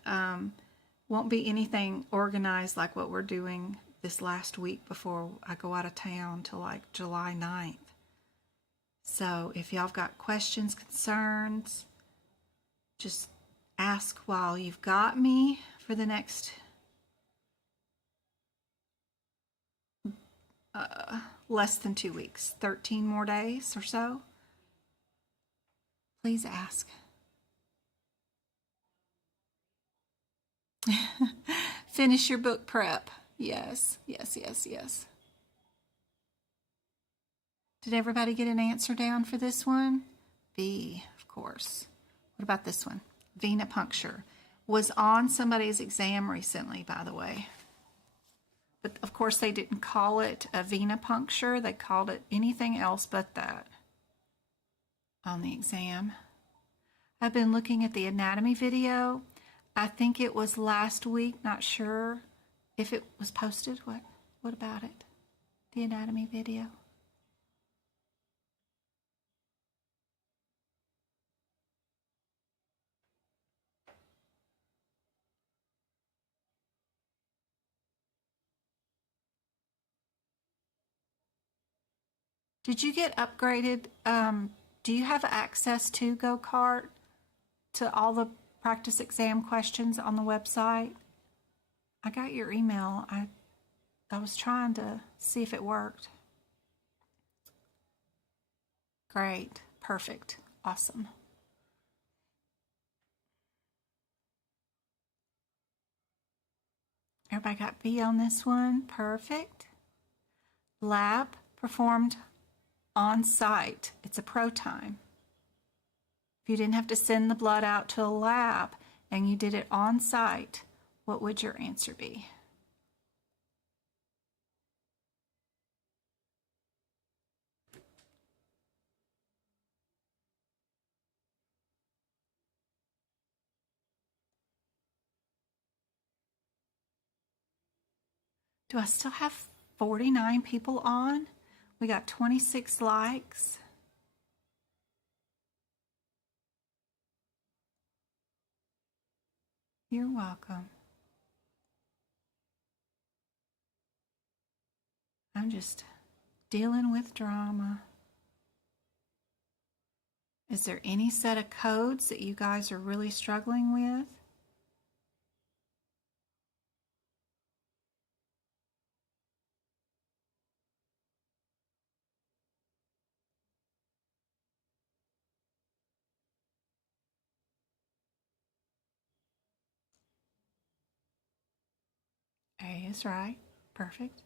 won't be anything organized like what we're doing this last week before I go out of town till like July 9th. So if y'all have got questions, concerns, just ask while you've got me for the next less than 2 weeks, 13 more days or so. Please ask. Finish your book prep. Yes, yes, yes, yes. Did everybody get an answer down for this one? B, of course. What about this one? Venipuncture. Was on somebody's exam recently, by the way. But of course they didn't call it a venipuncture. They called it anything else but that on the exam. I've been looking at the anatomy video. I think it was last week, not sure if it was posted. What about it? The anatomy video. Did you get upgraded? Do you have access to GoCart to all the practice exam questions on the website? I got your email. I was trying to see if it worked. Great. Perfect. Awesome. Everybody got B on this one. Perfect. Lab performed on site. It's a pro time. If you didn't have to send the blood out to a lab and you did it on site, what would your answer be? Do I still have 49 people on? We got 26 likes. You're welcome. I'm just dealing with drama. Is there any set of codes that you guys are really struggling with? A is right. Perfect.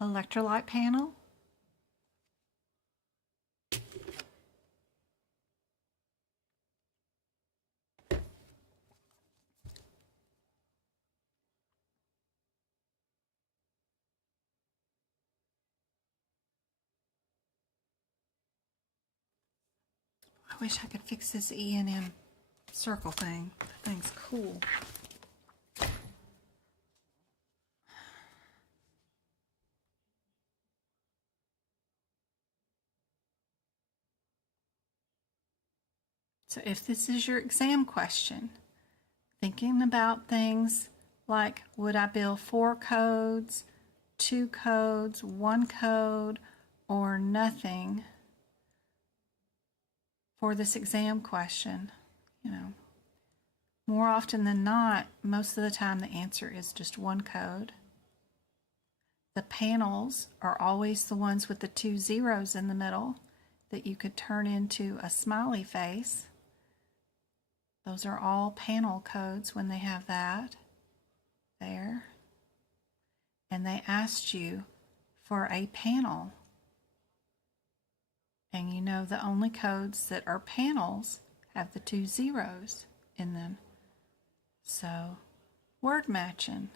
Electrolyte panel. I wish I could fix this E and M circle thing. That thing's cool. So if this is your exam question, thinking about things like, would I bill 4 codes, 2 codes, 1 code, or nothing for this exam question? You know, more often than not, most of the time the answer is just 1 code. The panels are always the ones with the 2 zeros in the middle that you could turn into a smiley face. Those are all panel codes when they have that there. And they asked you for a panel. And you know the only codes that are panels have the 2 zeros in them. So, word matching.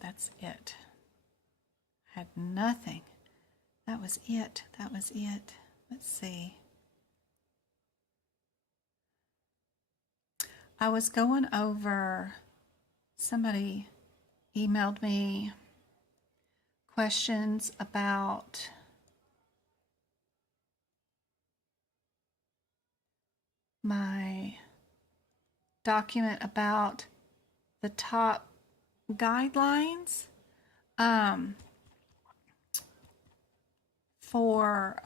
That's it. Had nothing. That was it. That was it. Let's see. I was going over, somebody emailed me questions about my document about the top guidelines for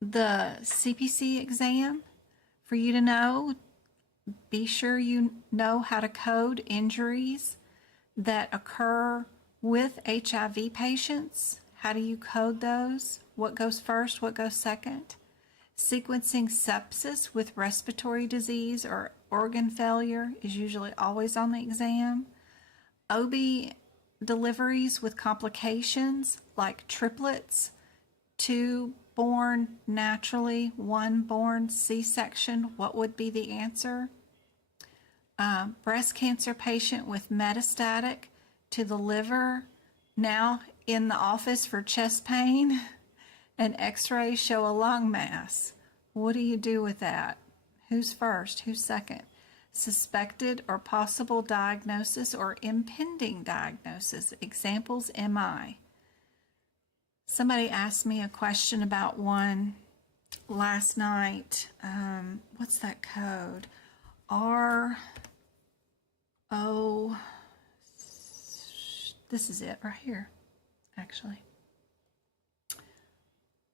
the CPC exam. For you to know, be sure you know how to code injuries that occur with HIV patients. How do you code those? What goes first? What goes second? Sequencing sepsis with respiratory disease or organ failure is usually always on the exam. OB deliveries with complications like triplets, 2 born naturally, 1 born C-section, what would be the answer? Breast cancer patient with metastatic to the liver, now in the office for chest pain, and x-rays show a lung mass. What do you do with that? Who's first? Who's second? Suspected or possible diagnosis or impending diagnosis. Examples, MI. Somebody asked me a question about one last night. What's that code? RO. This is it right here, actually.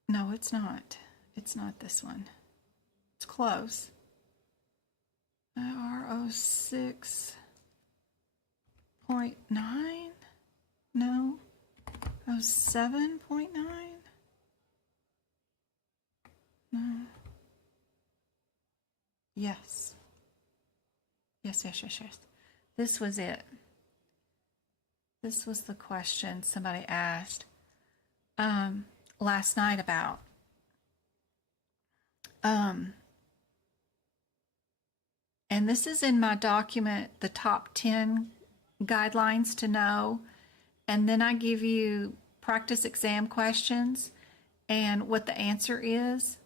No, it's not. It's not this one. It's close. RO 6.9? No. 07.9? No. Yes. Yes. This was it. This was the question somebody asked last night about. And this is in my document, the top 10 guidelines to know. And then I give you practice exam questions and what the answer is.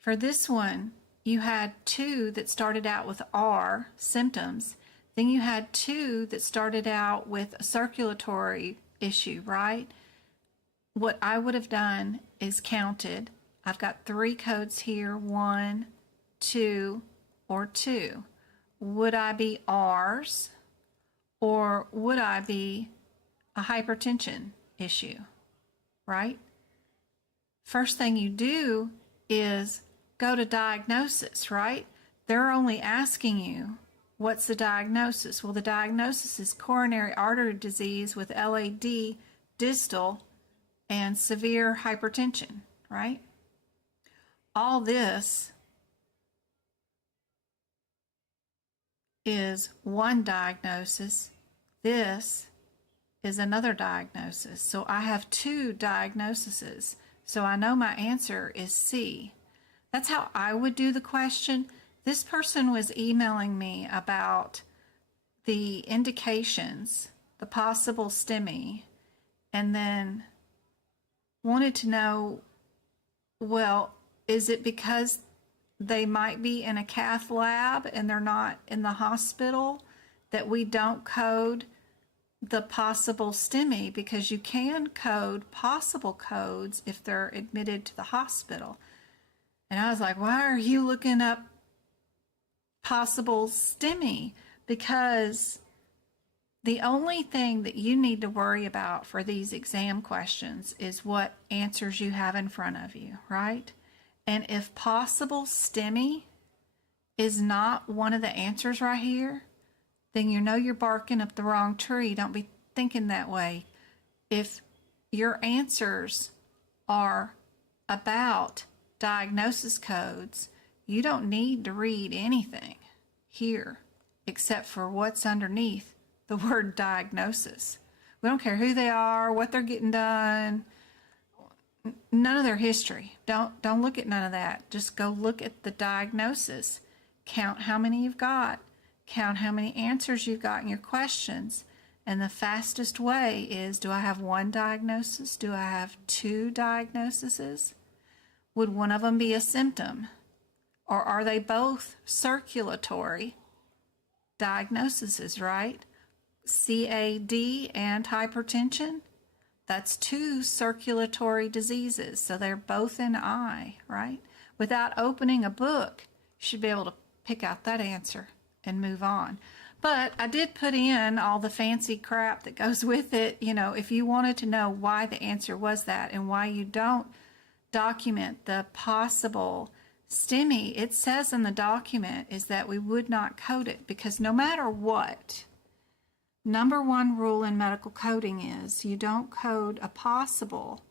For this one, you had 2 that started out with R, symptoms. Then you had 2 that started out with a circulatory issue, right? What I would have done is counted. I've got 3 codes here, 1, 2, or 2. Would I be R's or would I be a hypertension issue, right? First thing you do is go to diagnosis, right? They're only asking you, what's the diagnosis? Well, the diagnosis is coronary artery disease with LAD distal and severe hypertension, right? All this is one diagnosis. This is another diagnosis. So I have two diagnoses. So I know my answer is C. That's how I would do the question. This person was emailing me about the indications, the possible STEMI, and then wanted to know, well, is it because they might be in a cath lab and they're not in the hospital that we don't code the possible STEMI? Because you can code possible codes if they're admitted to the hospital. And I was like, why are you looking up possible STEMI? Because the only thing that you need to worry about for these exam questions is what answers you have in front of you, right? And if possible STEMI is not one of the answers right here, then you know you're barking up the wrong tree. Don't be thinking that way. If your answers are about diagnosis codes, you don't need to read anything here except for what's underneath the word diagnosis. We don't care who they are, what they're getting done, none of their history. Don't look at none of that. Just go look at the diagnosis. Count how many you've got. Count how many answers you've got in your questions. And the fastest way is, do I have one diagnosis? Do I have two diagnoses? Would one of them be a symptom? Or are they both circulatory diagnoses, right? CAD and hypertension, that's two circulatory diseases. So they're both in I, right? Without opening a book, you should be able to pick out that answer and move on. But I did put in all the fancy crap that goes with it. You know, if you wanted to know why the answer was that and why you don't document the possible STEMI, it says in the document is that we would not code it, because no matter what, number one rule in medical coding is you don't code a possible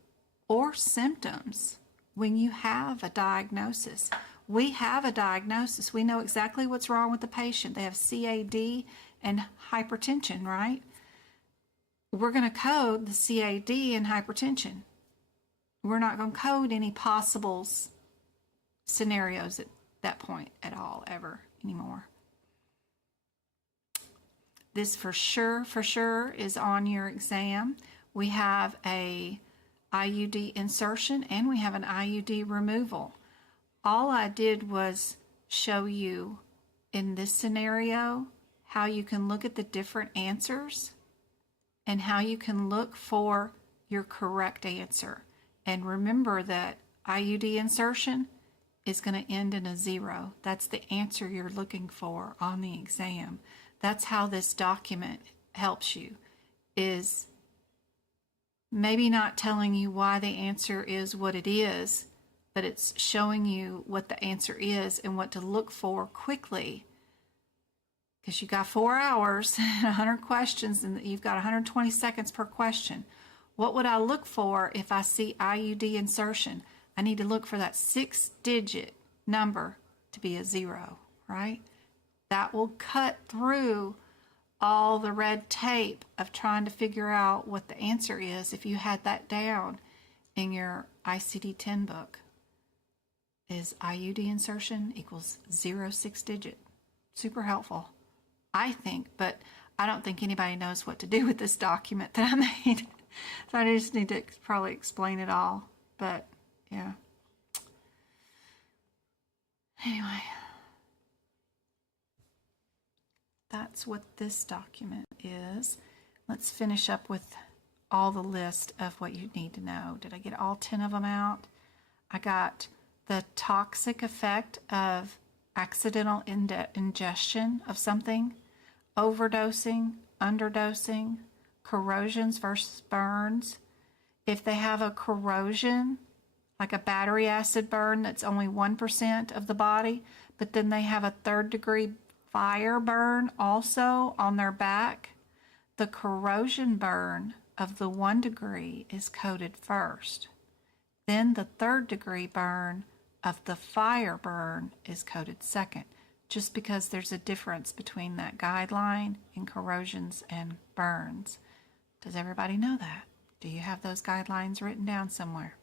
or symptoms when you have a diagnosis. We have a diagnosis. We know exactly what's wrong with the patient. They have CAD and hypertension, right? We're going to code the CAD and hypertension. We're not going to code any possibles scenarios at that point at all, ever, anymore. This for sure is on your exam. We have a IUD insertion and we have an IUD removal. All I did was show you in this scenario how you can look at the different answers and how you can look for your correct answer. And remember that IUD insertion is going to end in a 0. That's the answer you're looking for on the exam. That's how this document helps you, is maybe not telling you why the answer is what it is, but it's showing you what the answer is and what to look for quickly. Because you got 4 hours and 100 questions and you've got 120 seconds per question. What would I look for if I see IUD insertion? I need to look for that 6-digit number to be a 0, right? That will cut through all the red tape of trying to figure out what the answer is if you had that down in your ICD-10 book. Is IUD insertion equals 0 6-digit. Super helpful, I think, but I don't think anybody knows what to do with this document that I made. So I just need to probably explain it all, but yeah. Anyway, that's what this document is. Let's finish up with all the list of what you need to know. Did I get all 10 of them out? I got the toxic effect of accidental ingestion of something, overdosing, underdosing, corrosions versus burns. If they have a corrosion, like a battery acid burn that's only 1% of the body, but then they have a 3rd-degree fire burn also on their back, the corrosion burn of the 1 degree is coded first. Then the 3rd-degree burn of the fire burn is coded second, just because there's a difference between that guideline in corrosions and burns. Does everybody know that? Do you have those guidelines written down somewhere?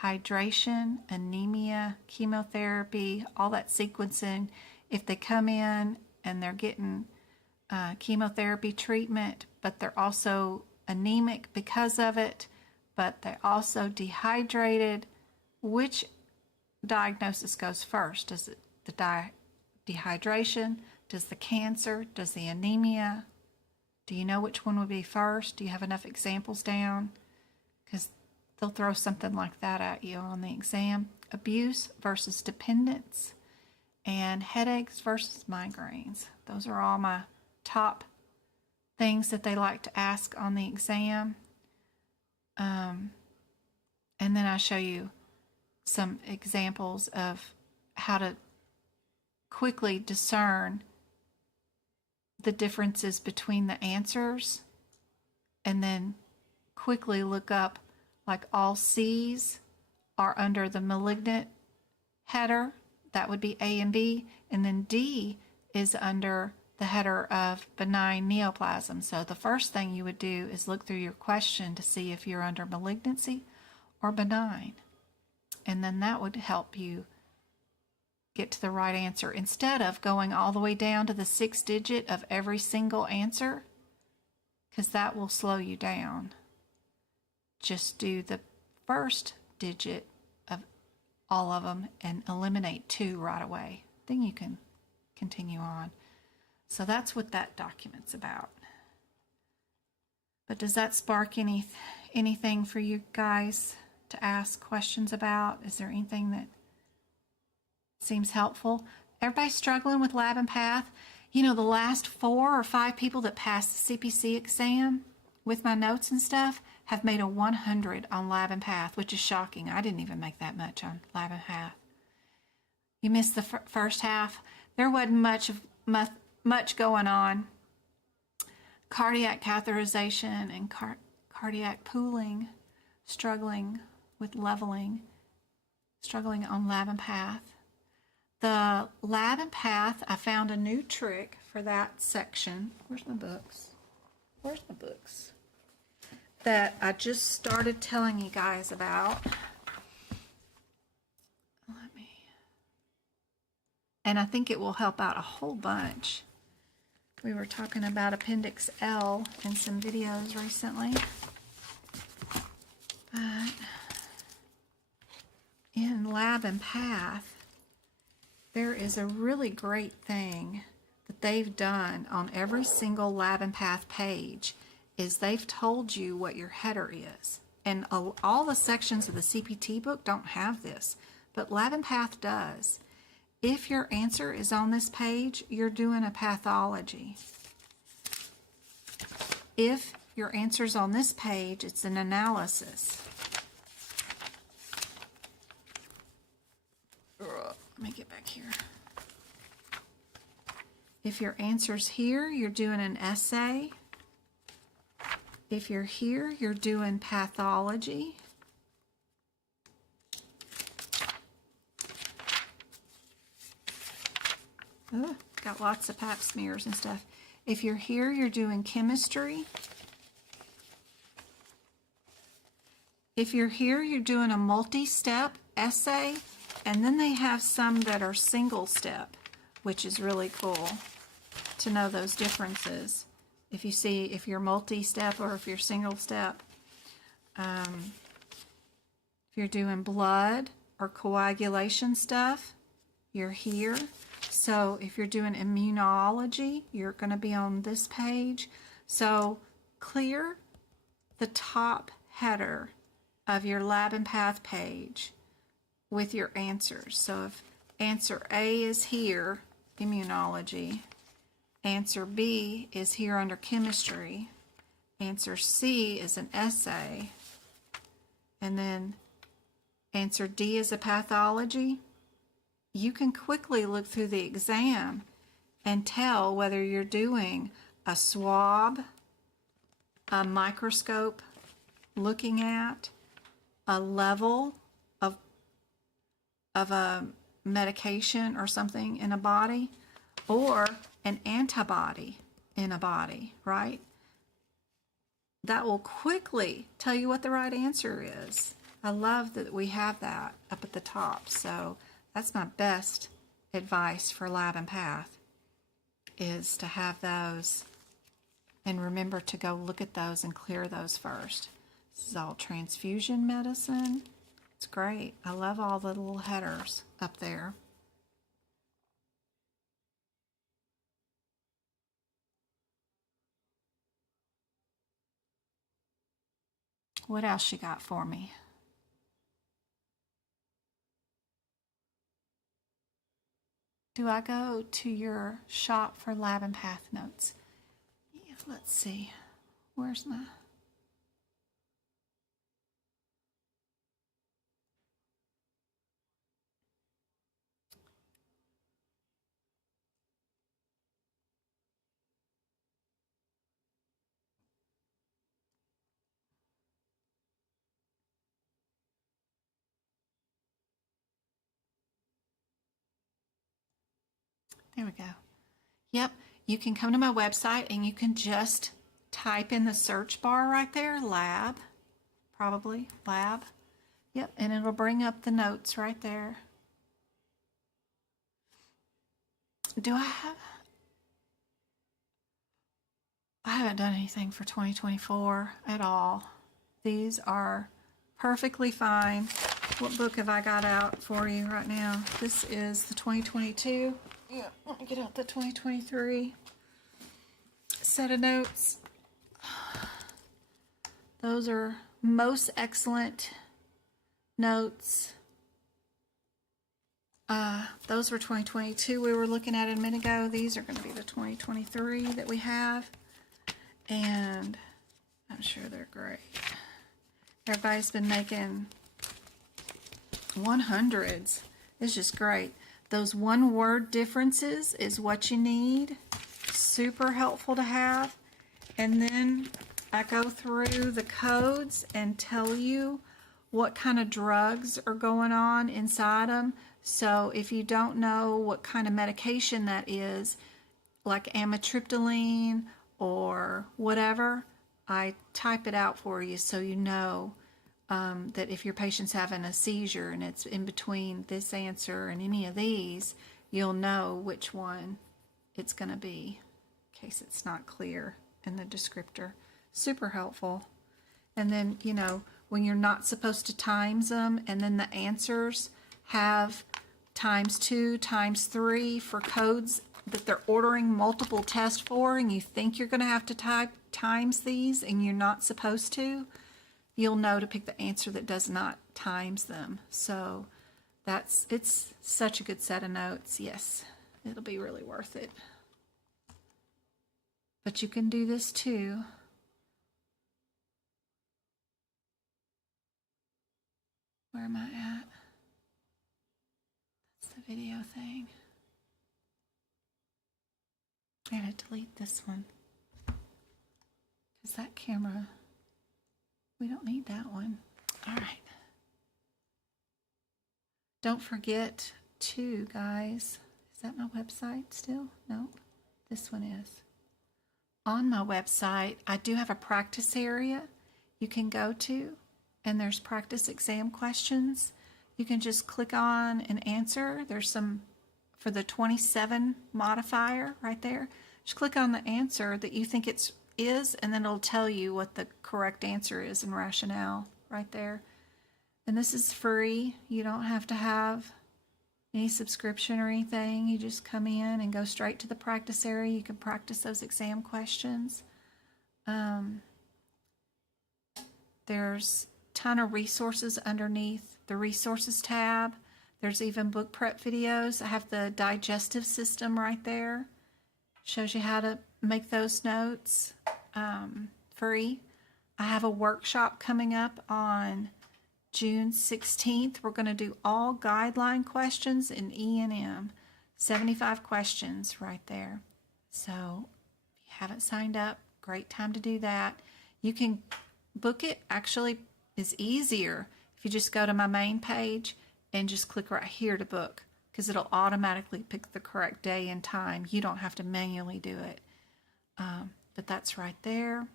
Hydration, anemia, chemotherapy, all that sequencing. If they come in and they're getting chemotherapy treatment, but they're also anemic because of it, but they're also dehydrated, which diagnosis goes first? Does it the dehydration? Does the cancer? Does the anemia? Do you know which one would be first? Do you have enough examples down? Because they'll throw something like that at you on the exam. Abuse versus dependence, and headaches versus migraines. Those are all my top things that they like to ask on the exam. And then I show you some examples of how to quickly discern the differences between the answers, and then quickly look up, like all C's are under the malignant header, that would be A and B, and then D is under the header of benign neoplasm. So the first thing you would do is look through your question to see if you're under malignancy or benign, and then that would help you get to the right answer instead of going all the way down to the 6th digit of every single answer, because that will slow you down. Just do the first digit of all of them and eliminate 2 right away. Then you can continue on. So that's what that document's about. But does that spark anything for you guys to ask questions about? Is there anything that seems helpful? Everybody struggling with lab and path? You know, the last 4 or 5 people that passed the CPC exam with my notes and stuff have made a 100 on lab and path, which is shocking. I didn't even make that much on lab and path. You missed the first half. There wasn't much going on. Cardiac catheterization and cardiac pooling, struggling with leveling, struggling on lab and path. The lab and path, I found a new trick for that section. Where's my books? Where's my books? That I just started telling you guys about. And I think it will help out a whole bunch. We were talking about Appendix L in some videos recently. But in lab and path, there is a really great thing that they've done on every single lab and path page, is they've told you what your header is. And all the sections of the CPT book don't have this, but lab and path does. If your answer is on this page, you're doing a pathology. If your answer is on this page, it's an analysis. Let me get back here. If your answer's here, you're doing an essay. If you're here, you're doing pathology. Oh, got lots of pap smears and stuff. If you're here, you're doing chemistry. If you're here, you're doing a multi-step essay. And then they have some that are single step, which is really cool to know those differences. If you see if you're multi-step or if you're single step. If you're doing blood or coagulation stuff, you're here. So if you're doing immunology, you're going to be on this page. So clear the top header of your lab and path page with your answers. So if answer A is here, immunology, Answer B is here under chemistry. Answer C is an essay. And then answer D is a pathology. You can quickly look through the exam and tell whether you're doing a swab, a microscope looking at a level of a medication or something in a body, or an antibody in a body, right? That will quickly tell you what the right answer is. I love that we have that up at the top. So that's my best advice for lab and path, is to have those, and remember to go look at those and clear those first. This is all transfusion medicine. It's great. I love all the little headers up there. What else you got for me? Do I go to your shop for lab and path notes? Yeah, let's see. Where's my... There we go. Yep, you can come to my website and you can just type in the search bar right there, lab, probably, lab. Yep, and it'll bring up the notes right there. Do I have... I haven't done anything for 2024 at all. These are perfectly fine. What book have I got out for you right now? This is the 2022. Yeah, let me get out the 2023 set of notes. Those are most excellent notes. Those were 2022 we were looking at a minute ago. These are going to be the 2023 that we have. And I'm sure they're great. Everybody's been making 100s. It's just great. Those one-word differences is what you need. Super helpful to have. And then I go through the codes and tell you what kind of drugs are going on inside them. So if you don't know what kind of medication that is, like amitriptyline or whatever, I type it out for you so you know that if your patient's having a seizure and it's in between this answer and any of these, you'll know which one it's going to be, in case it's not clear in the descriptor. Super helpful. And then, you know, when you're not supposed to times them, and then the answers have ×2, ×3 for codes that they're ordering multiple tests for, and you think you're going to have to type times these and you're not supposed to, you'll know to pick the answer that does not times them. So it's such a good set of notes. Yes, it'll be really worth it. But you can do this too. Where am I at? That's the video thing. I'm going to delete this one, because that camera, we don't need that one. All right. Don't forget to, guys, is that my website still? Nope, this one is. On my website, I do have a practice area you can go to, and there's practice exam questions. You can just click on and answer. There's some for the 27 modifier right there. Just click on the answer that you think it is, and then it'll tell you what the correct answer is and rationale right there. And this is free. You don't have to have any subscription or anything. You just come in and go straight to the practice area. You can practice those exam questions. There's a ton of resources underneath the resources tab. There's even book prep videos. I have the digestive system right there. shows you how to make those notes free. I have a workshop coming up on June 16th. We're going to do all guideline questions in E&M. 75 questions right there. So if you haven't signed up, great time to do that. You can book it. Actually, is easier if you just go to my main page and just click right here to book, because it'll automatically pick the correct day and time. You don't have to manually do it. But that's right there.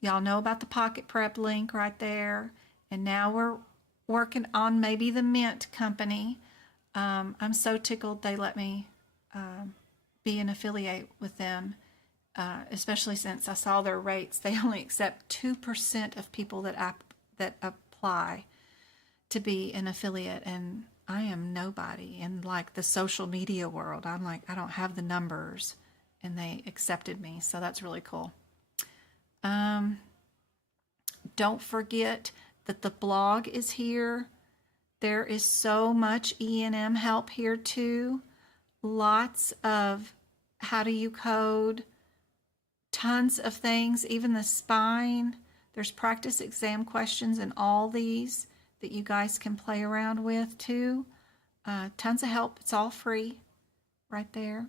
Y'all know about the Pocket Prep link right there. And now we're working on maybe the Mint company. I'm so tickled they let me be an affiliate with them, especially since I saw their rates. They only accept 2% of people that apply to be an affiliate, and I am nobody in like the social media world. I'm like, I don't have the numbers, and they accepted me, so that's really cool. Don't forget that the blog is here. There is so much E&M help here too. Lots of how do you code, tons of things, even the spine. There's practice exam questions in all these that you guys can play around with too. Tons of help. It's all free right there.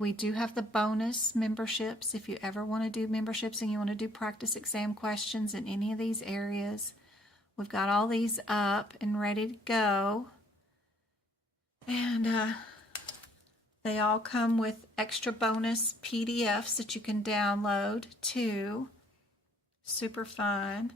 We do have the bonus memberships. If you ever want to do memberships and you want to do practice exam questions in any of these areas, we've got all these up and ready to go. And they all come with extra bonus PDFs that you can download too. Super fun.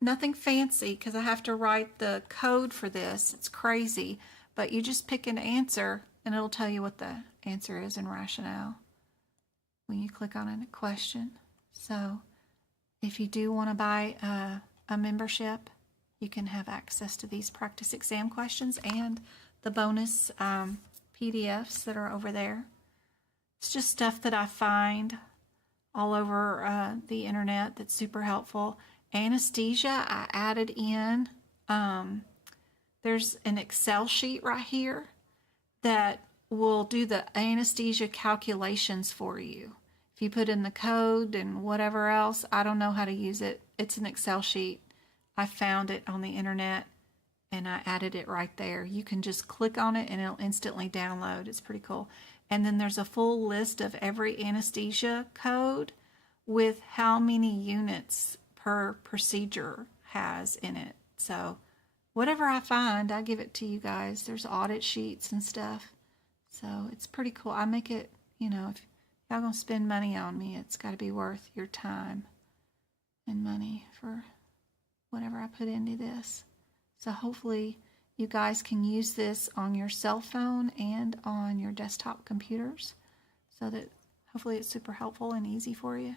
Nothing fancy because I have to write the code for this. It's crazy. But you just pick an answer and it'll tell you what the answer is and rationale when you click on a question. So if you do want to buy a membership, you can have access to these practice exam questions and the bonus PDFs that are over there. It's just stuff that I find all over the internet that's super helpful. Anesthesia, I added in. There's an Excel sheet right here that will do the anesthesia calculations for you. If you put in the code and whatever else, I don't know how to use it. It's an Excel sheet. I found it on the internet and I added it right there. You can just click on it and it'll instantly download. It's pretty cool. And then there's a full list of every anesthesia code with how many units per procedure has in it. So whatever I find, I give it to you guys. There's audit sheets and stuff. So it's pretty cool. I make it, you know, if y'all gonna spend money on me, it's got to be worth your time and money for whatever I put into this. So hopefully you guys can use this on your cell phone and on your desktop computers so that hopefully it's super helpful and easy for you.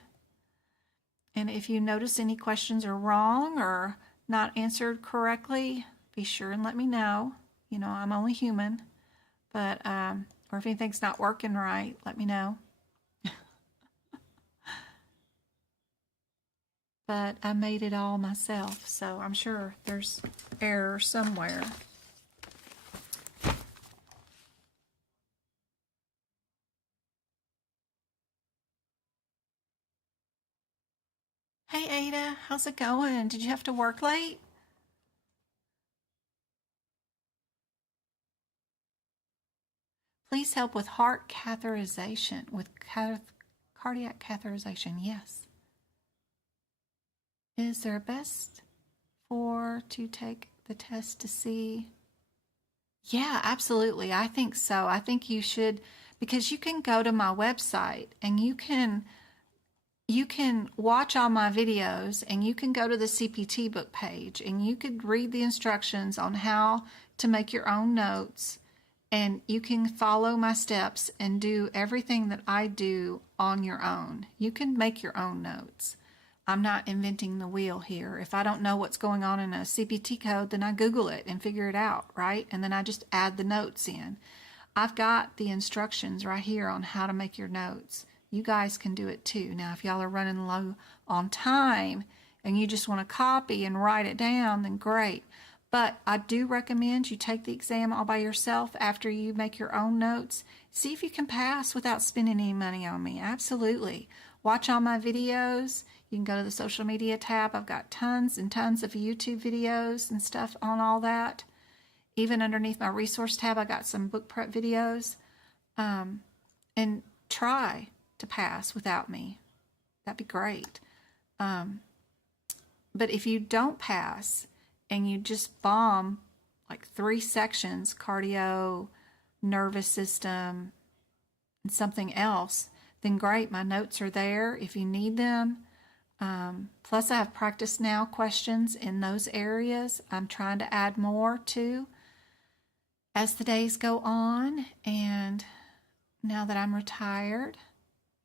And if you notice any questions are wrong or not answered correctly, be sure and let me know. You know, I'm only human, but or if anything's not working right, let me know. But I made it all myself, so I'm sure there's error somewhere. Hey Ada, how's it going? Did you have to work late? Please help with heart catheterization, with cardiac catheterization, yes. Is there a best to take the test to see? Yeah, absolutely. I think so. I think you should, because you can go to my website and you can watch all my videos and you can go to the CPT book page and you could read the instructions on how to make your own notes, and you can follow my steps and do everything that I do on your own. You can make your own notes. I'm not inventing the wheel here. If I don't know what's going on in a CPT code, then I Google it and figure it out, right? And then I just add the notes in. I've got the instructions right here on how to make your notes. You guys can do it too. Now, if y'all are running low on time and you just want to copy and write it down, then great. But I do recommend you take the exam all by yourself after you make your own notes. See if you can pass without spending any money on me. Absolutely. Watch all my videos. You can go to the social media tab. I've got tons and tons of YouTube videos and stuff on all that. Even underneath my resource tab, I got some book prep videos. And try to pass without me. That'd be great. But if you don't pass and you just bomb like 3 sections, cardio, nervous system, and something else, then great. My notes are there if you need them. Plus, I have practice now questions in those areas. I'm trying to add more too as the days go on. And now that I'm retired,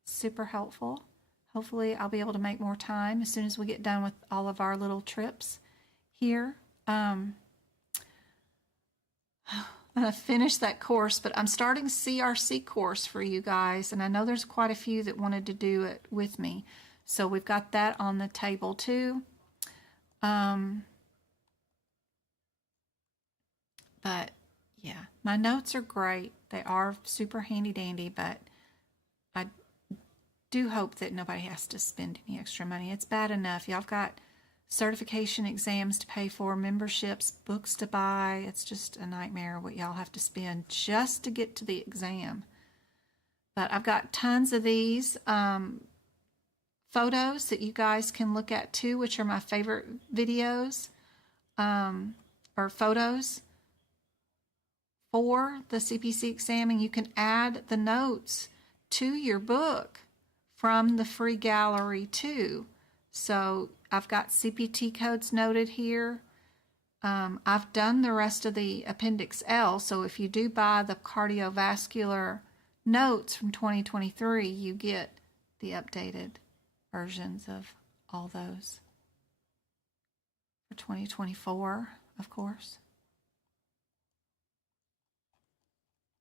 super helpful. Hopefully, I'll be able to make more time as soon as we get done with all of our little trips here. I'm going to finish that course, but I'm starting CRC course for you guys, and I know there's quite a few that wanted to do it with me. So we've got that on the table too. But yeah, my notes are great. They are super handy dandy, but I do hope that nobody has to spend any extra money. It's bad enough. Y'all have got certification exams to pay for, memberships, books to buy. It's just a nightmare what y'all have to spend just to get to the exam. But I've got tons of these photos that you guys can look at too, which are my favorite videos or photos for the CPC exam, and you can add the notes to your book from the free gallery too. So I've got CPT codes noted here. I've done the rest of the Appendix L, so if you do buy the cardiovascular notes from 2023, you get the updated versions of all those for 2024, of course.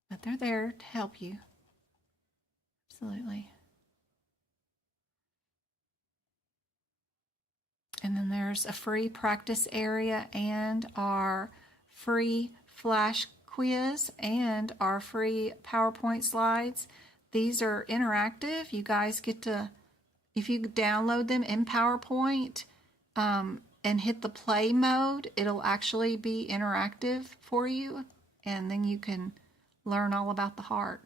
But they're there to help you. Absolutely. And then there's a free practice area and our free flash quiz and our free PowerPoint slides. These are interactive. You guys get to, if you download them in PowerPoint and hit the play mode, it'll actually be interactive for you. And then you can learn all about the heart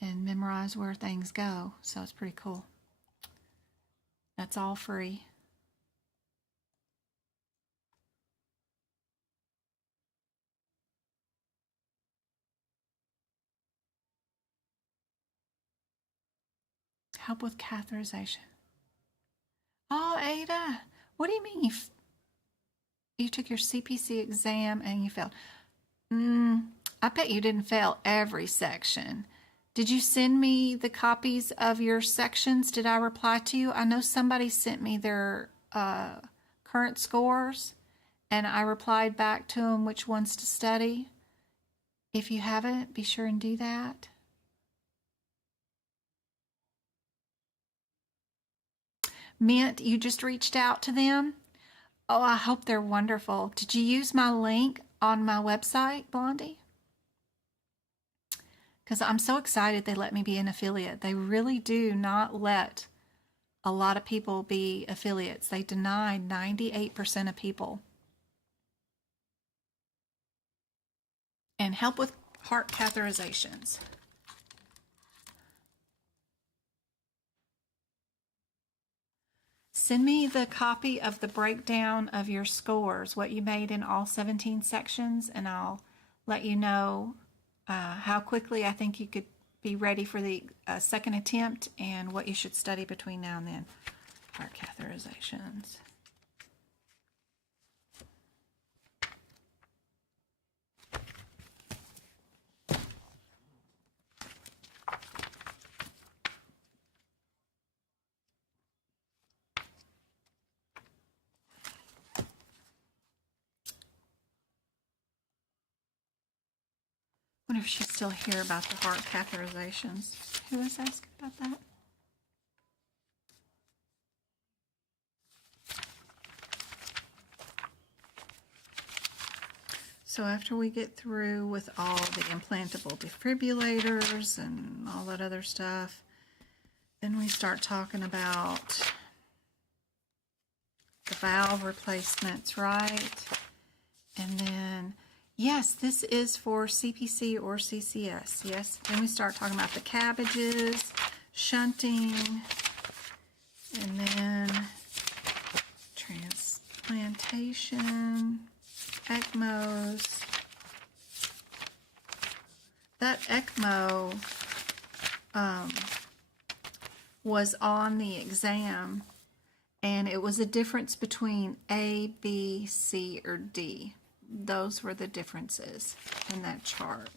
and memorize where things go. So it's pretty cool. That's all free. Help with catheterization. Oh, Ada, what do you mean you took your CPC exam and you failed? I bet you didn't fail every section. Did you send me the copies of your sections? Did I reply to you? I know somebody sent me their current scores, and I replied back to them which ones to study. If you haven't, be sure and do that. Mint, you just reached out to them? Oh, I hope they're wonderful. Did you use my link on my website, Blondie? Because I'm so excited they let me be an affiliate. They really do not let a lot of people be affiliates. They deny 98% of people. And help with heart catheterizations. Send me the copy of the breakdown of your scores, what you made in all 17 sections, and I'll let you know how quickly I think you could be ready for the second attempt and what you should study between now and then. Heart catheterizations. I wonder if she's still here about the heart catheterizations. Who was asking about that? So after we get through with all the implantable defibrillators and all that other stuff, then we start talking about the valve replacements, right? And then, yes, this is for CPC or CCS, yes. Then we start talking about the cabbages, shunting, and then transplantation, ECMOs. That ECMO was on the exam, and it was a difference between A, B, C, or D. Those were the differences in that chart.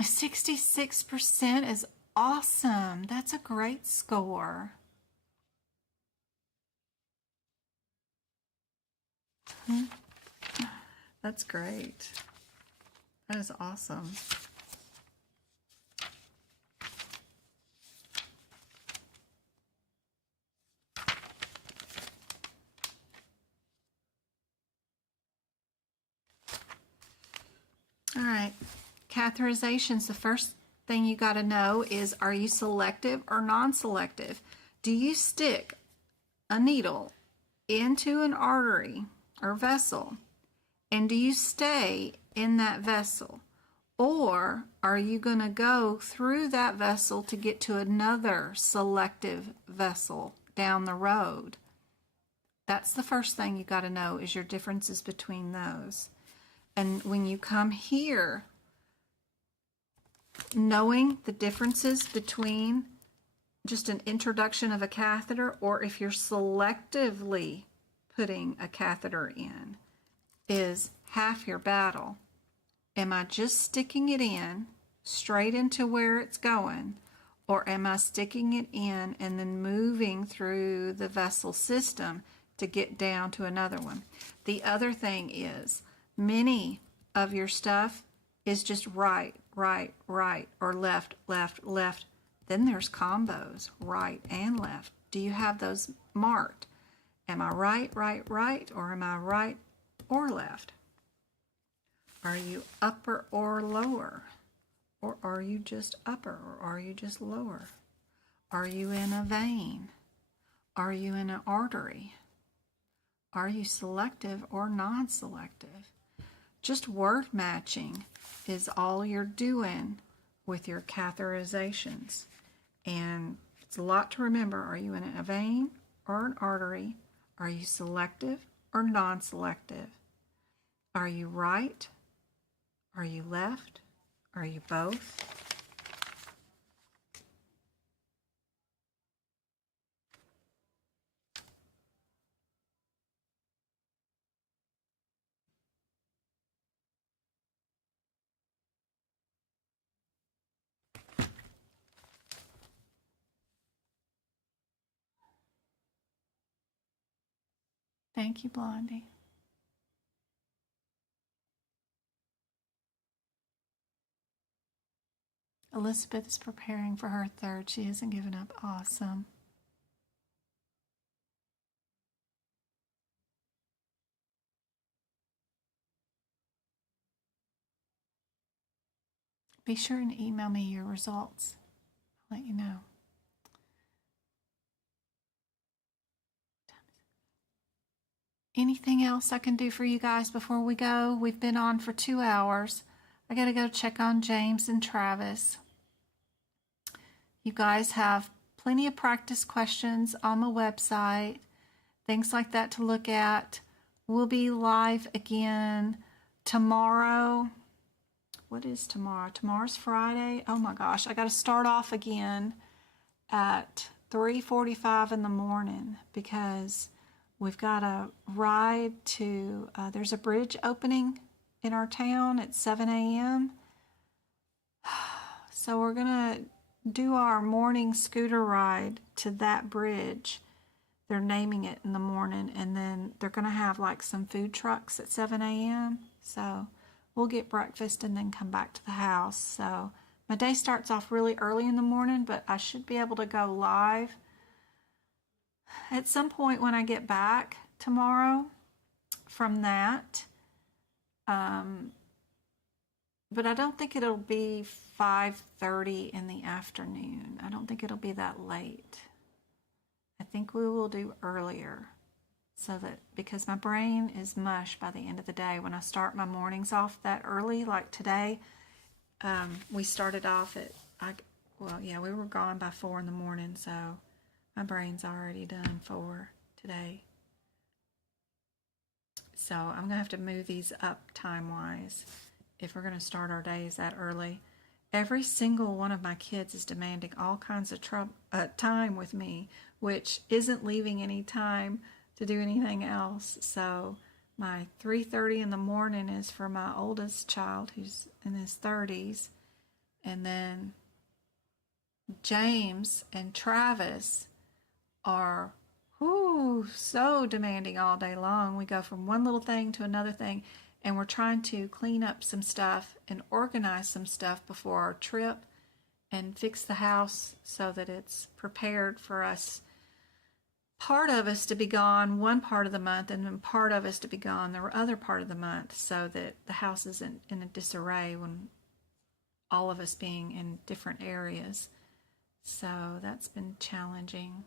66% is awesome. That's a great score. That's great. That is awesome. All right, catheterizations. The first thing you got to know is, are you selective or non-selective? Do you stick a needle into an artery or vessel, and do you stay in that vessel? Or are you going to go through that vessel to get to another selective vessel down the road? That's the first thing you got to know, is your differences between those. And when you come here, knowing the differences between just an introduction of a catheter, or if you're selectively putting a catheter in, is half your battle. Am I just sticking it in straight into where it's going, or am I sticking it in and then moving through the vessel system to get down to another one? The other thing is, many of your stuff is just right, right, right, or left, left, left. Then there's combos, right and left. Do you have those marked? Am I right, right, right, or am I right or left? Are you upper or lower? Or are you just upper, or are you just lower? Are you in a vein? Are you in an artery? Are you selective or non-selective? Just word matching is all you're doing with your catheterizations. And it's a lot to remember. Are you in a vein or an artery? Are you selective or non-selective? Are you right? Are you left? Are you both? Thank you, Blondie. Elizabeth is preparing for her third. She hasn't given up. Awesome. Be sure and email me your results. I'll let you know. Anything else I can do for you guys before we go? We've been on for 2 hours. I got to go check on James and Travis. You guys have plenty of practice questions on the website, things like that to look at. We'll be live again tomorrow. What is tomorrow? Tomorrow's Friday. Oh my gosh, I got to start off again at 3:45 in the morning because we've got a ride to, there's a bridge opening in our town at 7 a.m. So we're going to do our morning scooter ride to that bridge. They're naming it in the morning, and then they're going to have like some food trucks at 7 a.m. So we'll get breakfast and then come back to the house. So my day starts off really early in the morning, but I should be able to go live at some point when I get back tomorrow from that. But I don't think it'll be 5:30 in the afternoon. I don't think it'll be that late. I think we will do earlier, so that, because my brain is mush by the end of the day when I start my mornings off that early, like today. We started off at, we were gone by 4 in the morning, so my brain's already done for today. So I'm gonna have to move these up time-wise if we're gonna start our days that early. Every single one of my kids is demanding all kinds of time with me, which isn't leaving any time to do anything else. So my 3:30 in the morning is for my oldest child, who's in his 30s, and then James and Travis are so demanding all day long. We go from one little thing to another thing, and we're trying to clean up some stuff and organize some stuff before our trip and fix the house so that it's prepared for us. Part of us to be gone one part of the month, and then part of us to be gone the other part of the month, so that the house isn't in a disarray when all of us being in different areas. So that's been challenging.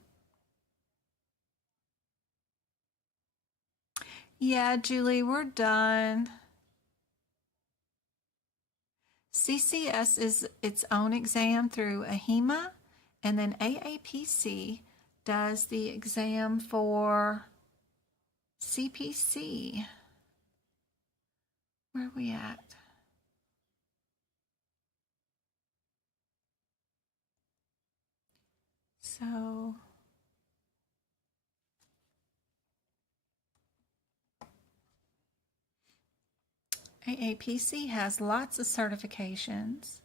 Yeah, Julie, we're done. CCS is its own exam through AHIMA, and then AAPC does the exam for CPC. Where are we at? So AAPC has lots of certifications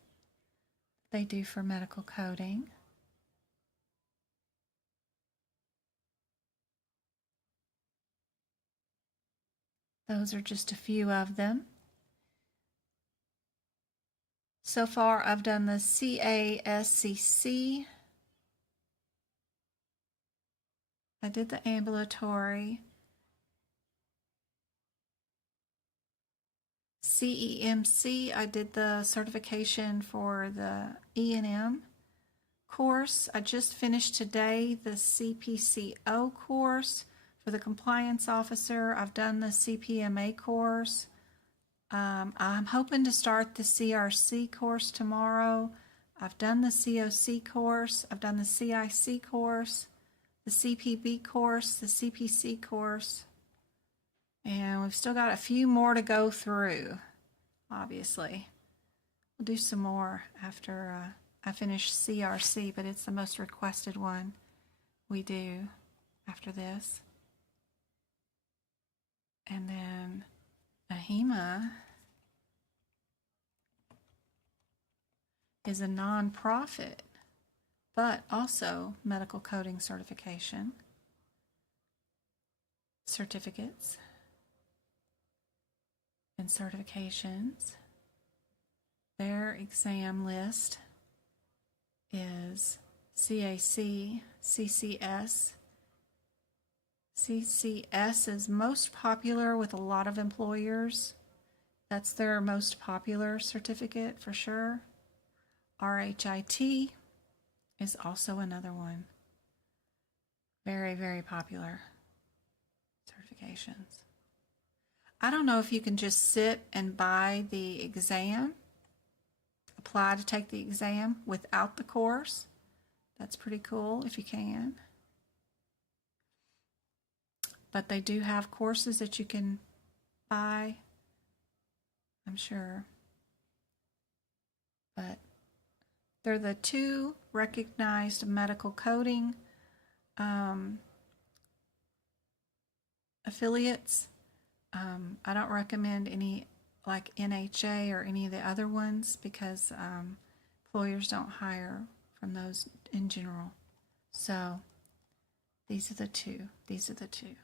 they do for medical coding. Those are just a few of them. So far, I've done the CASCC. I did the ambulatory. CEMC, I did the certification for the E&M course. I just finished today the CPCO course for the compliance officer. I've done the CPMA course. I'm hoping to start the CRC course tomorrow. I've done the COC course. I've done the CIC course, the CPB course, the CPC course. And we've still got a few more to go through, obviously. We'll do some more after I finish CRC, but it's the most requested one we do after this. And then AHIMA is a non-profit, but also medical coding certification. Certificates and certifications. Their exam list is CAC, CCS. CCS is most popular with a lot of employers. That's their most popular certificate for sure. RHIT is also another one. Very, very popular certifications. I don't know if you can just sit and buy the exam, apply to take the exam without the course. That's pretty cool if you can. But they do have courses that you can buy, I'm sure. But they're the two recognized medical coding affiliates. I don't recommend any like NHA or any of the other ones because employers don't hire from those in general. So these are the two. These are the two.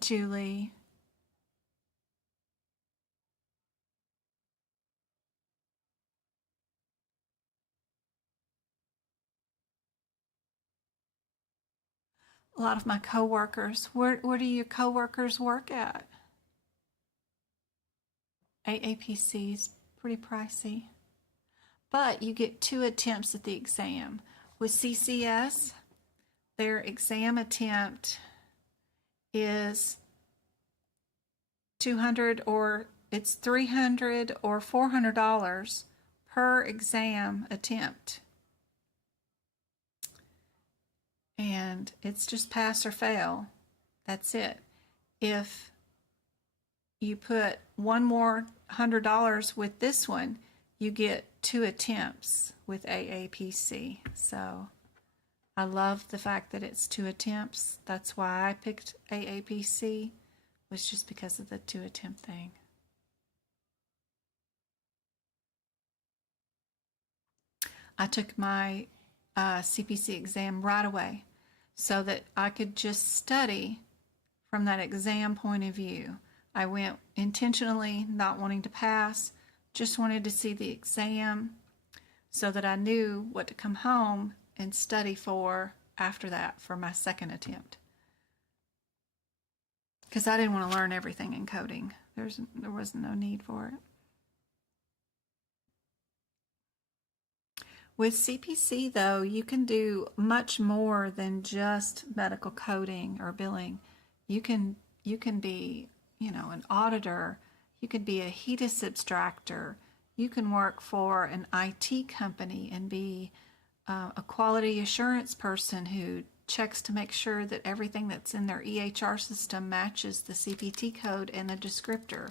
Julie. a lot of my coworkers. Where do your coworkers work at? AAPC is pretty pricey, but you get 2 attempts at the exam. With CCS, their exam attempt is $200 or it's $300 or $400 per exam attempt. And it's just pass or fail. That's it. If you put one more $100 with this one, you get 2 attempts with AAPC. So I love the fact that it's 2 attempts. That's why I picked AAPC, was just because of the 2 attempt thing. I took my CPC exam right away so that I could just study from that exam point of view. I went intentionally not wanting to pass, just wanted to see the exam so that I knew what to come home and study for after that for my second attempt. Because I didn't want to learn everything in coding. There was no need for it. With CPC, though, you can do much more than just medical coding or billing. You can be, an auditor. You could be a HEDIS abstractor. You can work for an IT company and be a quality assurance person who checks to make sure that everything that's in their EHR system matches the CPT code and the descriptor,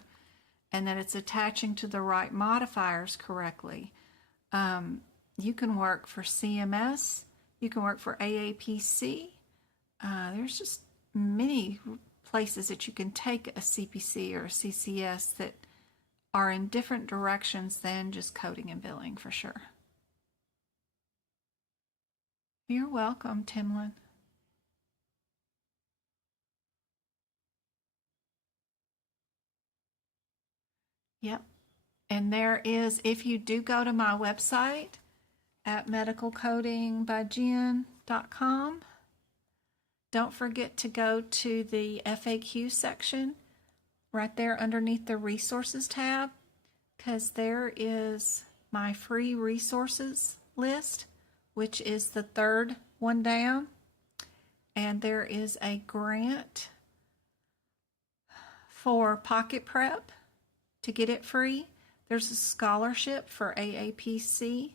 and that it's attaching to the right modifiers correctly. You can work for CMS. You can work for AAPC. There's just many places that you can take a CPC or a CCS that are in different directions than just coding and billing, for sure. You're welcome, Timlin. Yep. And there is, if you do go to my website at medicalcodingbyjen.com, don't forget to go to the FAQ section right there underneath the resources tab, because there is my free resources list, which is the 3rd one down, and there is a grant for Pocket Prep to get it free. There's a scholarship for AAPC,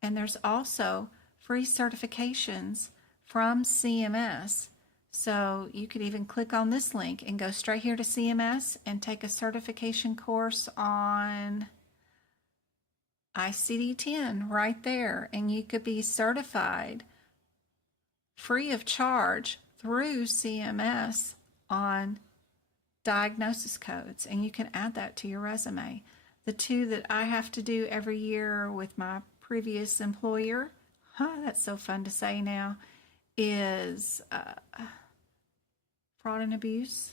and there's also free certifications from CMS. So you could even click on this link and go straight here to CMS and take a certification course on ICD-10 right there, and you could be certified free of charge through CMS on diagnosis codes, and you can add that to your resume. The 2 that I have to do every year with my previous employer, that's so fun to say now, is fraud and abuse.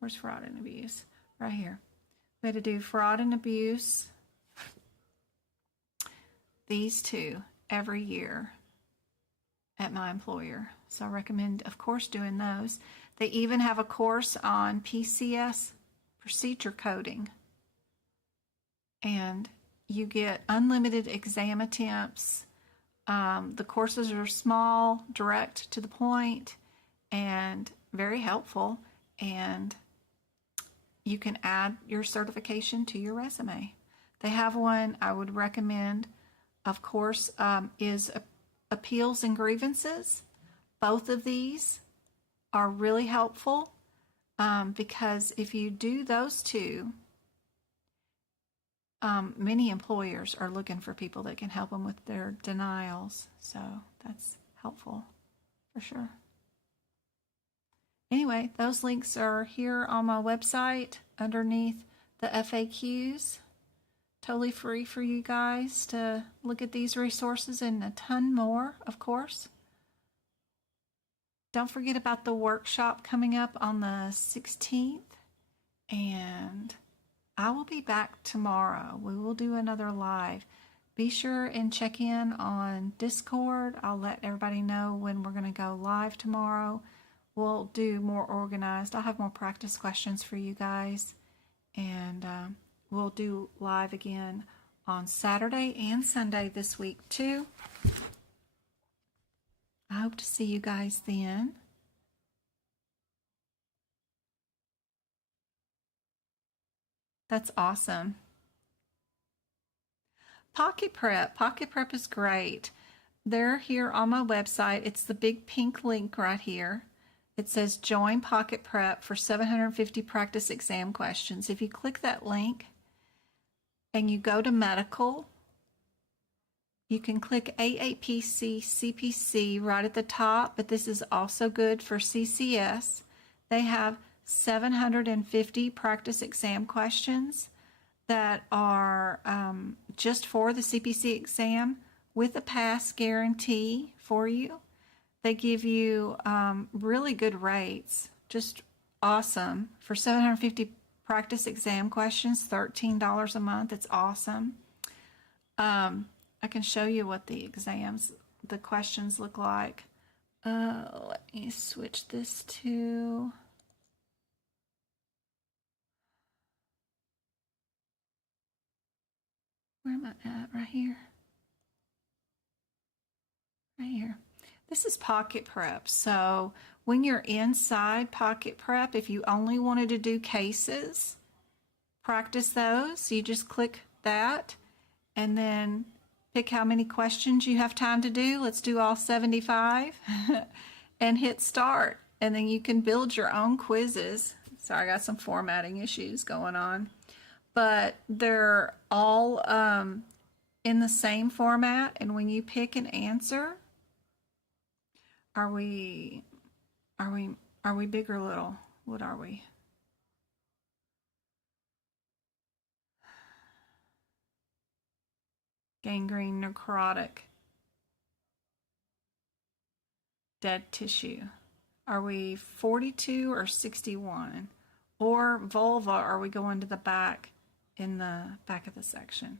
Where's fraud and abuse? Right here. We had to do fraud and abuse, these 2 every year at my employer. So I recommend, of course, doing those. They even have a course on PCS procedure coding. And you get unlimited exam attempts. The courses are small, direct to the point, and very helpful. And you can add your certification to your resume. They have one I would recommend, of course, is appeals and grievances. Both of these are really helpful because if you do those 2, many employers are looking for people that can help them with their denials. So that's helpful for sure. Anyway, those links are here on my website underneath the FAQs. Totally free for you guys to look at these resources and a ton more, of course. Don't forget about the workshop coming up on the 16th, and I will be back tomorrow. We will do another live. Be sure and check in on Discord. I'll let everybody know when we're going to go live tomorrow. we'll do more organized. I'll have more practice questions for you guys, and we'll do live again on Saturday and Sunday this week too. I hope to see you guys then. That's awesome. Pocket Prep is great. They're here on my website. It's the big pink link right here. It says join Pocket Prep for 750 practice exam questions. If you click that link and you go to medical, you can click AAPC CPC right at the top, but this is also good for CCS. They have 750 practice exam questions that are just for the CPC exam with a pass guarantee for you. They give you really good rates, just awesome. For 750 practice exam questions, $13 a month. It's awesome. I can show you what the questions look like. Let me switch this to... Where am I at? Right here. Right here. This is Pocket Prep. So when you're inside Pocket Prep, if you only wanted to do cases, practice those. You just click that and then pick how many questions you have time to do. Let's do all 75 and hit start. And then you can build your own quizzes. Sorry, I got some formatting issues going on. But they're all in the same format, and when you pick an answer, are we big or little? What are we? Gangrene, necrotic, dead tissue. Are we 42 or 61? Or vulva, are we going to the back? In the back of the section,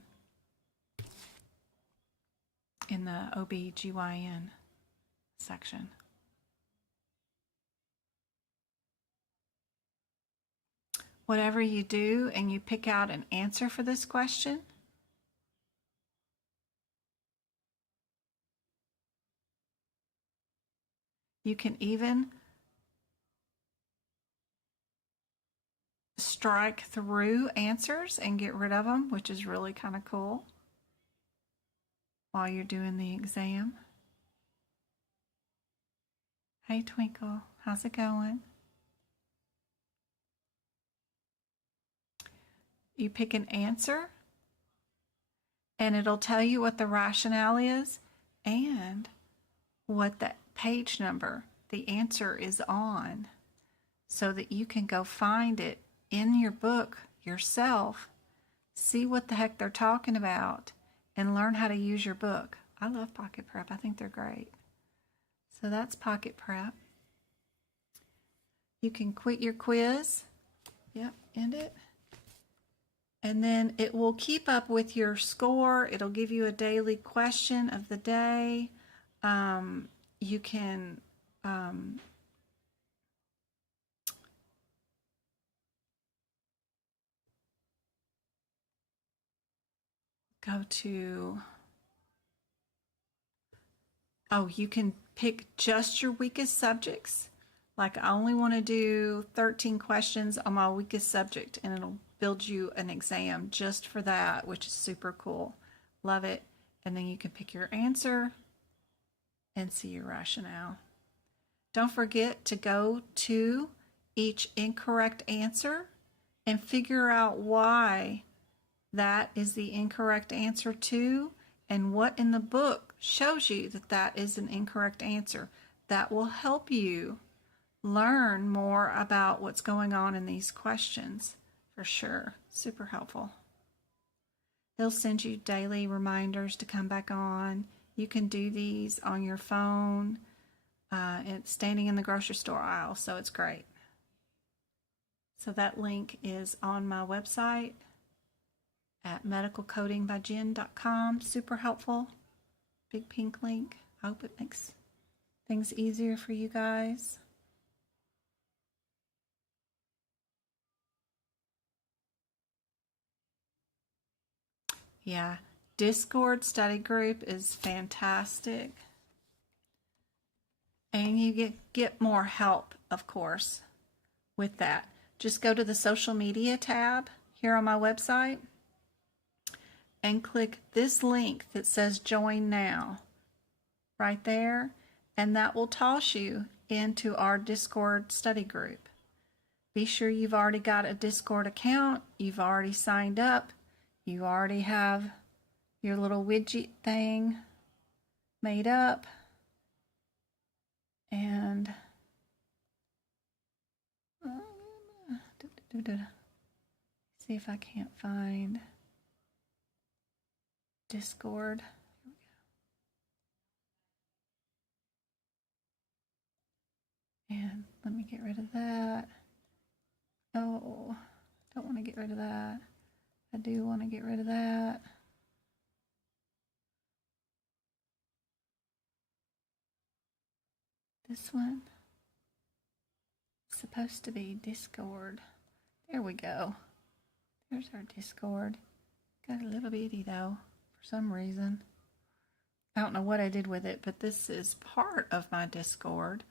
in the OB/GYN section. Whatever you do and you pick out an answer for this question, you can even strike through answers and get rid of them, which is really kind of cool while you're doing the exam. Hey Twinkle, how's it going? You pick an answer and it'll tell you what the rationale is and what that page number the answer is on, so that you can go find it in your book yourself, see what the heck they're talking about, and learn how to use your book. I love Pocket Prep. I think they're great. So that's Pocket Prep. You can quit your quiz. Yep, end it. And then it will keep up with your score. It'll give you a daily question of the day. You can go to, you can pick just your weakest subjects. Like, I only want to do 13 questions on my weakest subject, and it'll build you an exam just for that, which is super cool. Love it. And then you can pick your answer and see your rationale. Don't forget to go to each incorrect answer and figure out why that is the incorrect answer too, and what in the book shows you that that is an incorrect answer. That will help you learn more about what's going on in these questions, for sure. Super helpful. They'll send you daily reminders to come back on. You can do these on your phone, and standing in the grocery store aisle, so it's great. So that link is on my website at medicalcodingbyjen.com. Super helpful. Big pink link. I hope it makes things easier for you guys. Yeah, Discord study group is fantastic. And you get more help, of course, with that. Just go to the social media tab here on my website and click this link that says join now right there, and that will toss you into our Discord study group. Be sure you've already got a Discord account, you've already signed up, you already have your little widget thing made up, and see if I can't find Discord. And let me get rid of that. Oh, don't want to get rid of that. I do want to get rid of that. This one is supposed to be Discord. There we go. There's our Discord. Got a little bitty though, for some reason. I don't know what I did with it, but this is part of my Discord.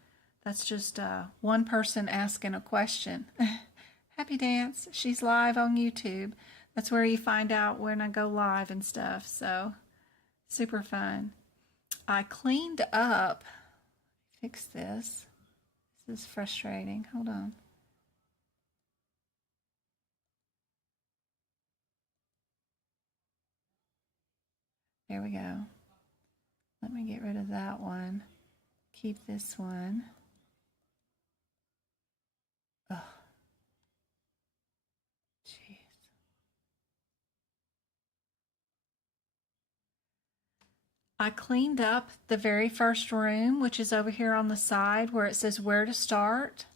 That's just one person asking a question. Happy Dance, she's live on YouTube. That's where you find out when I go live and stuff, so super fun. I cleaned up, fix this. This is frustrating, hold on. There we go. Let me get rid of that one. Keep this one. Oh, jeez. I cleaned up the very first room, which is over here on the side where it says where to start.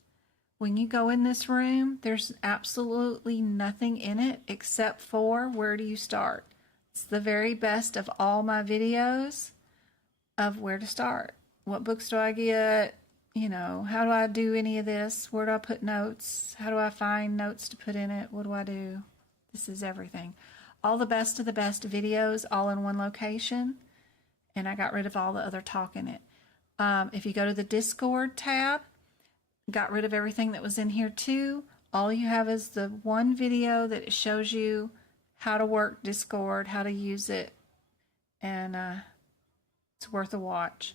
When you go in this room, there's absolutely nothing in it except for where do you start. It's the very best of all my videos of where to start. What books do I get? You know, how do I do any of this? Where do I put notes? How do I find notes to put in it? What do I do? This is everything. All the best of the best videos all in one location. And I got rid of all the other talk in it. If you go to the Discord tab, got rid of everything that was in here too. All you have is the one video that shows you how to work Discord, how to use it, and it's worth a watch.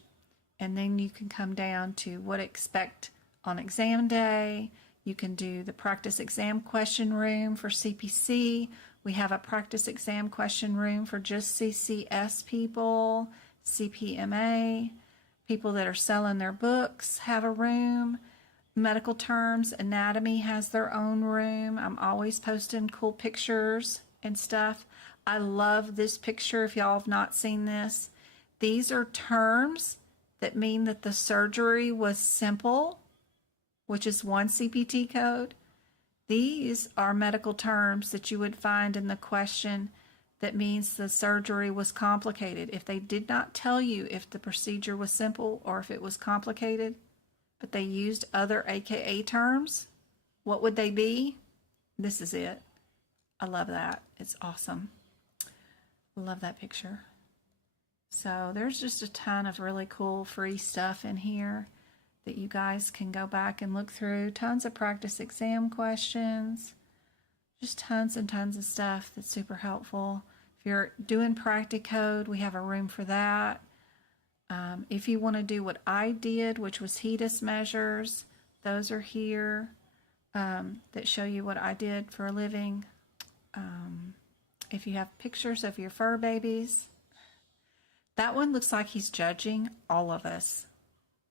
And then you can come down to what to expect on exam day. You can do the practice exam question room for CPC. We have a practice exam question room for just CCS people, CPMA, people that are selling their books have a room. Medical terms, anatomy has their own room. I'm always posting cool pictures and stuff. I love this picture if y'all have not seen this. These are terms that mean that the surgery was simple, which is one CPT code. These are medical terms that you would find in the question that means the surgery was complicated. If they did not tell you if the procedure was simple or if it was complicated, but they used other AKA terms, what would they be? This is it. I love that. It's awesome. I love that picture. So there's just a ton of really cool free stuff in here that you guys can go back and look through. Tons of practice exam questions. Just tons and tons of stuff that's super helpful. If you're doing Practicode, we have a room for that. If you want to do what I did, which was HEDIS measures, those are here that show you what I did for a living. If you have pictures of your fur babies, that one looks like he's judging all of us.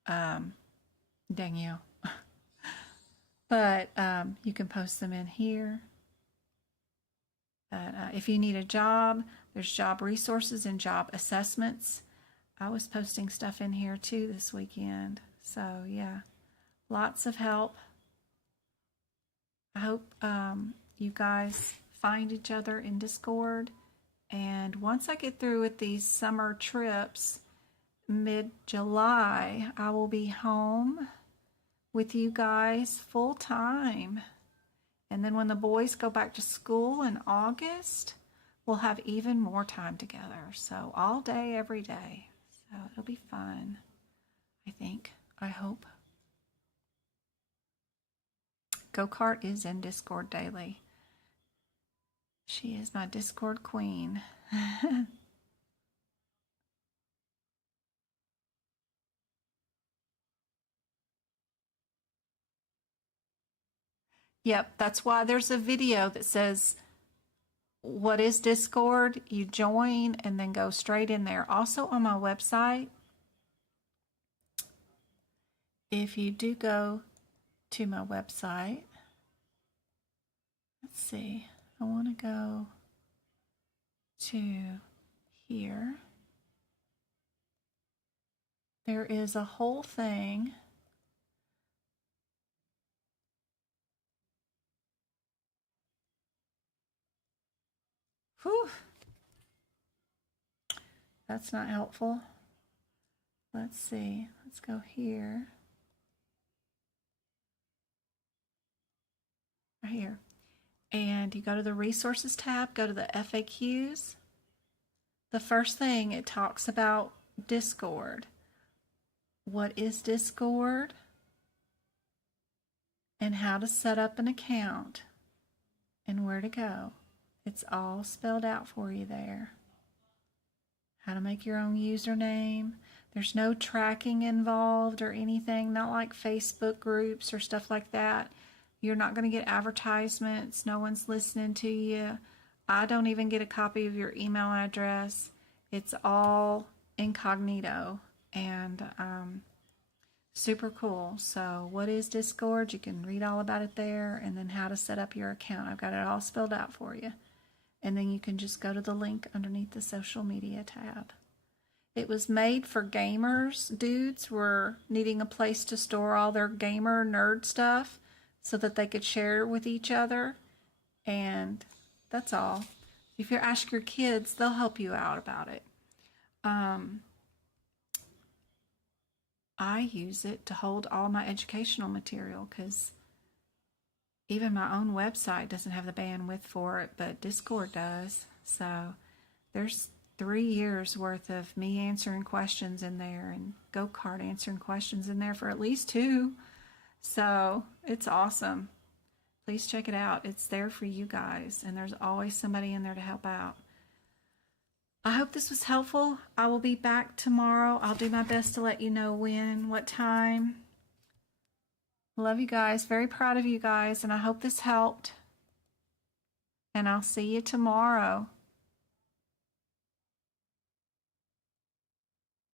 Dang you. But you can post them in here. But if you need a job, there's job resources and job assessments. I was posting stuff in here too this weekend. So yeah, lots of help. I hope you guys find each other in Discord. And once I get through with these summer trips, mid-July, I will be home with you guys full time. And then when the boys go back to school in August, we'll have even more time together. So all day, every day. So it'll be fun, I think. I hope. Go-Kart is in Discord daily. She is my Discord queen. Yep, that's why there's a video that says, what is Discord? You join and then go straight in there. Also on my website, if you do go to my website, let's see, I want to go to here. There is a whole thing. Whew. That's not helpful. Let's see. Let's go here. Right here. And you go to the resources tab, go to the FAQs. The first thing, it talks about Discord. What is Discord? And how to set up an account and where to go. It's all spelled out for you there. How to make your own username. There's no tracking involved or anything, not like Facebook groups or stuff like that. You're not going to get advertisements. No one's listening to you. I don't even get a copy of your email address. It's all incognito and super cool. So what is Discord? You can read all about it there, and then how to set up your account. I've got it all spelled out for you. And then you can just go to the link underneath the social media tab. It was made for gamers. Dudes were needing a place to store all their gamer nerd stuff so that they could share with each other. And that's all. If you ask your kids, they'll help you out about it. I use it to hold all my educational material because even my own website doesn't have the bandwidth for it, but Discord does. So there's 3 years worth of me answering questions in there and Go-Kart answering questions in there for at least 2. So it's awesome. Please check it out. It's there for you guys, and there's always somebody in there to help out. I hope this was helpful. I will be back tomorrow. I'll do my best to let you know when, what time. Love you guys. Very proud of you guys, and I hope this helped. And I'll see you tomorrow.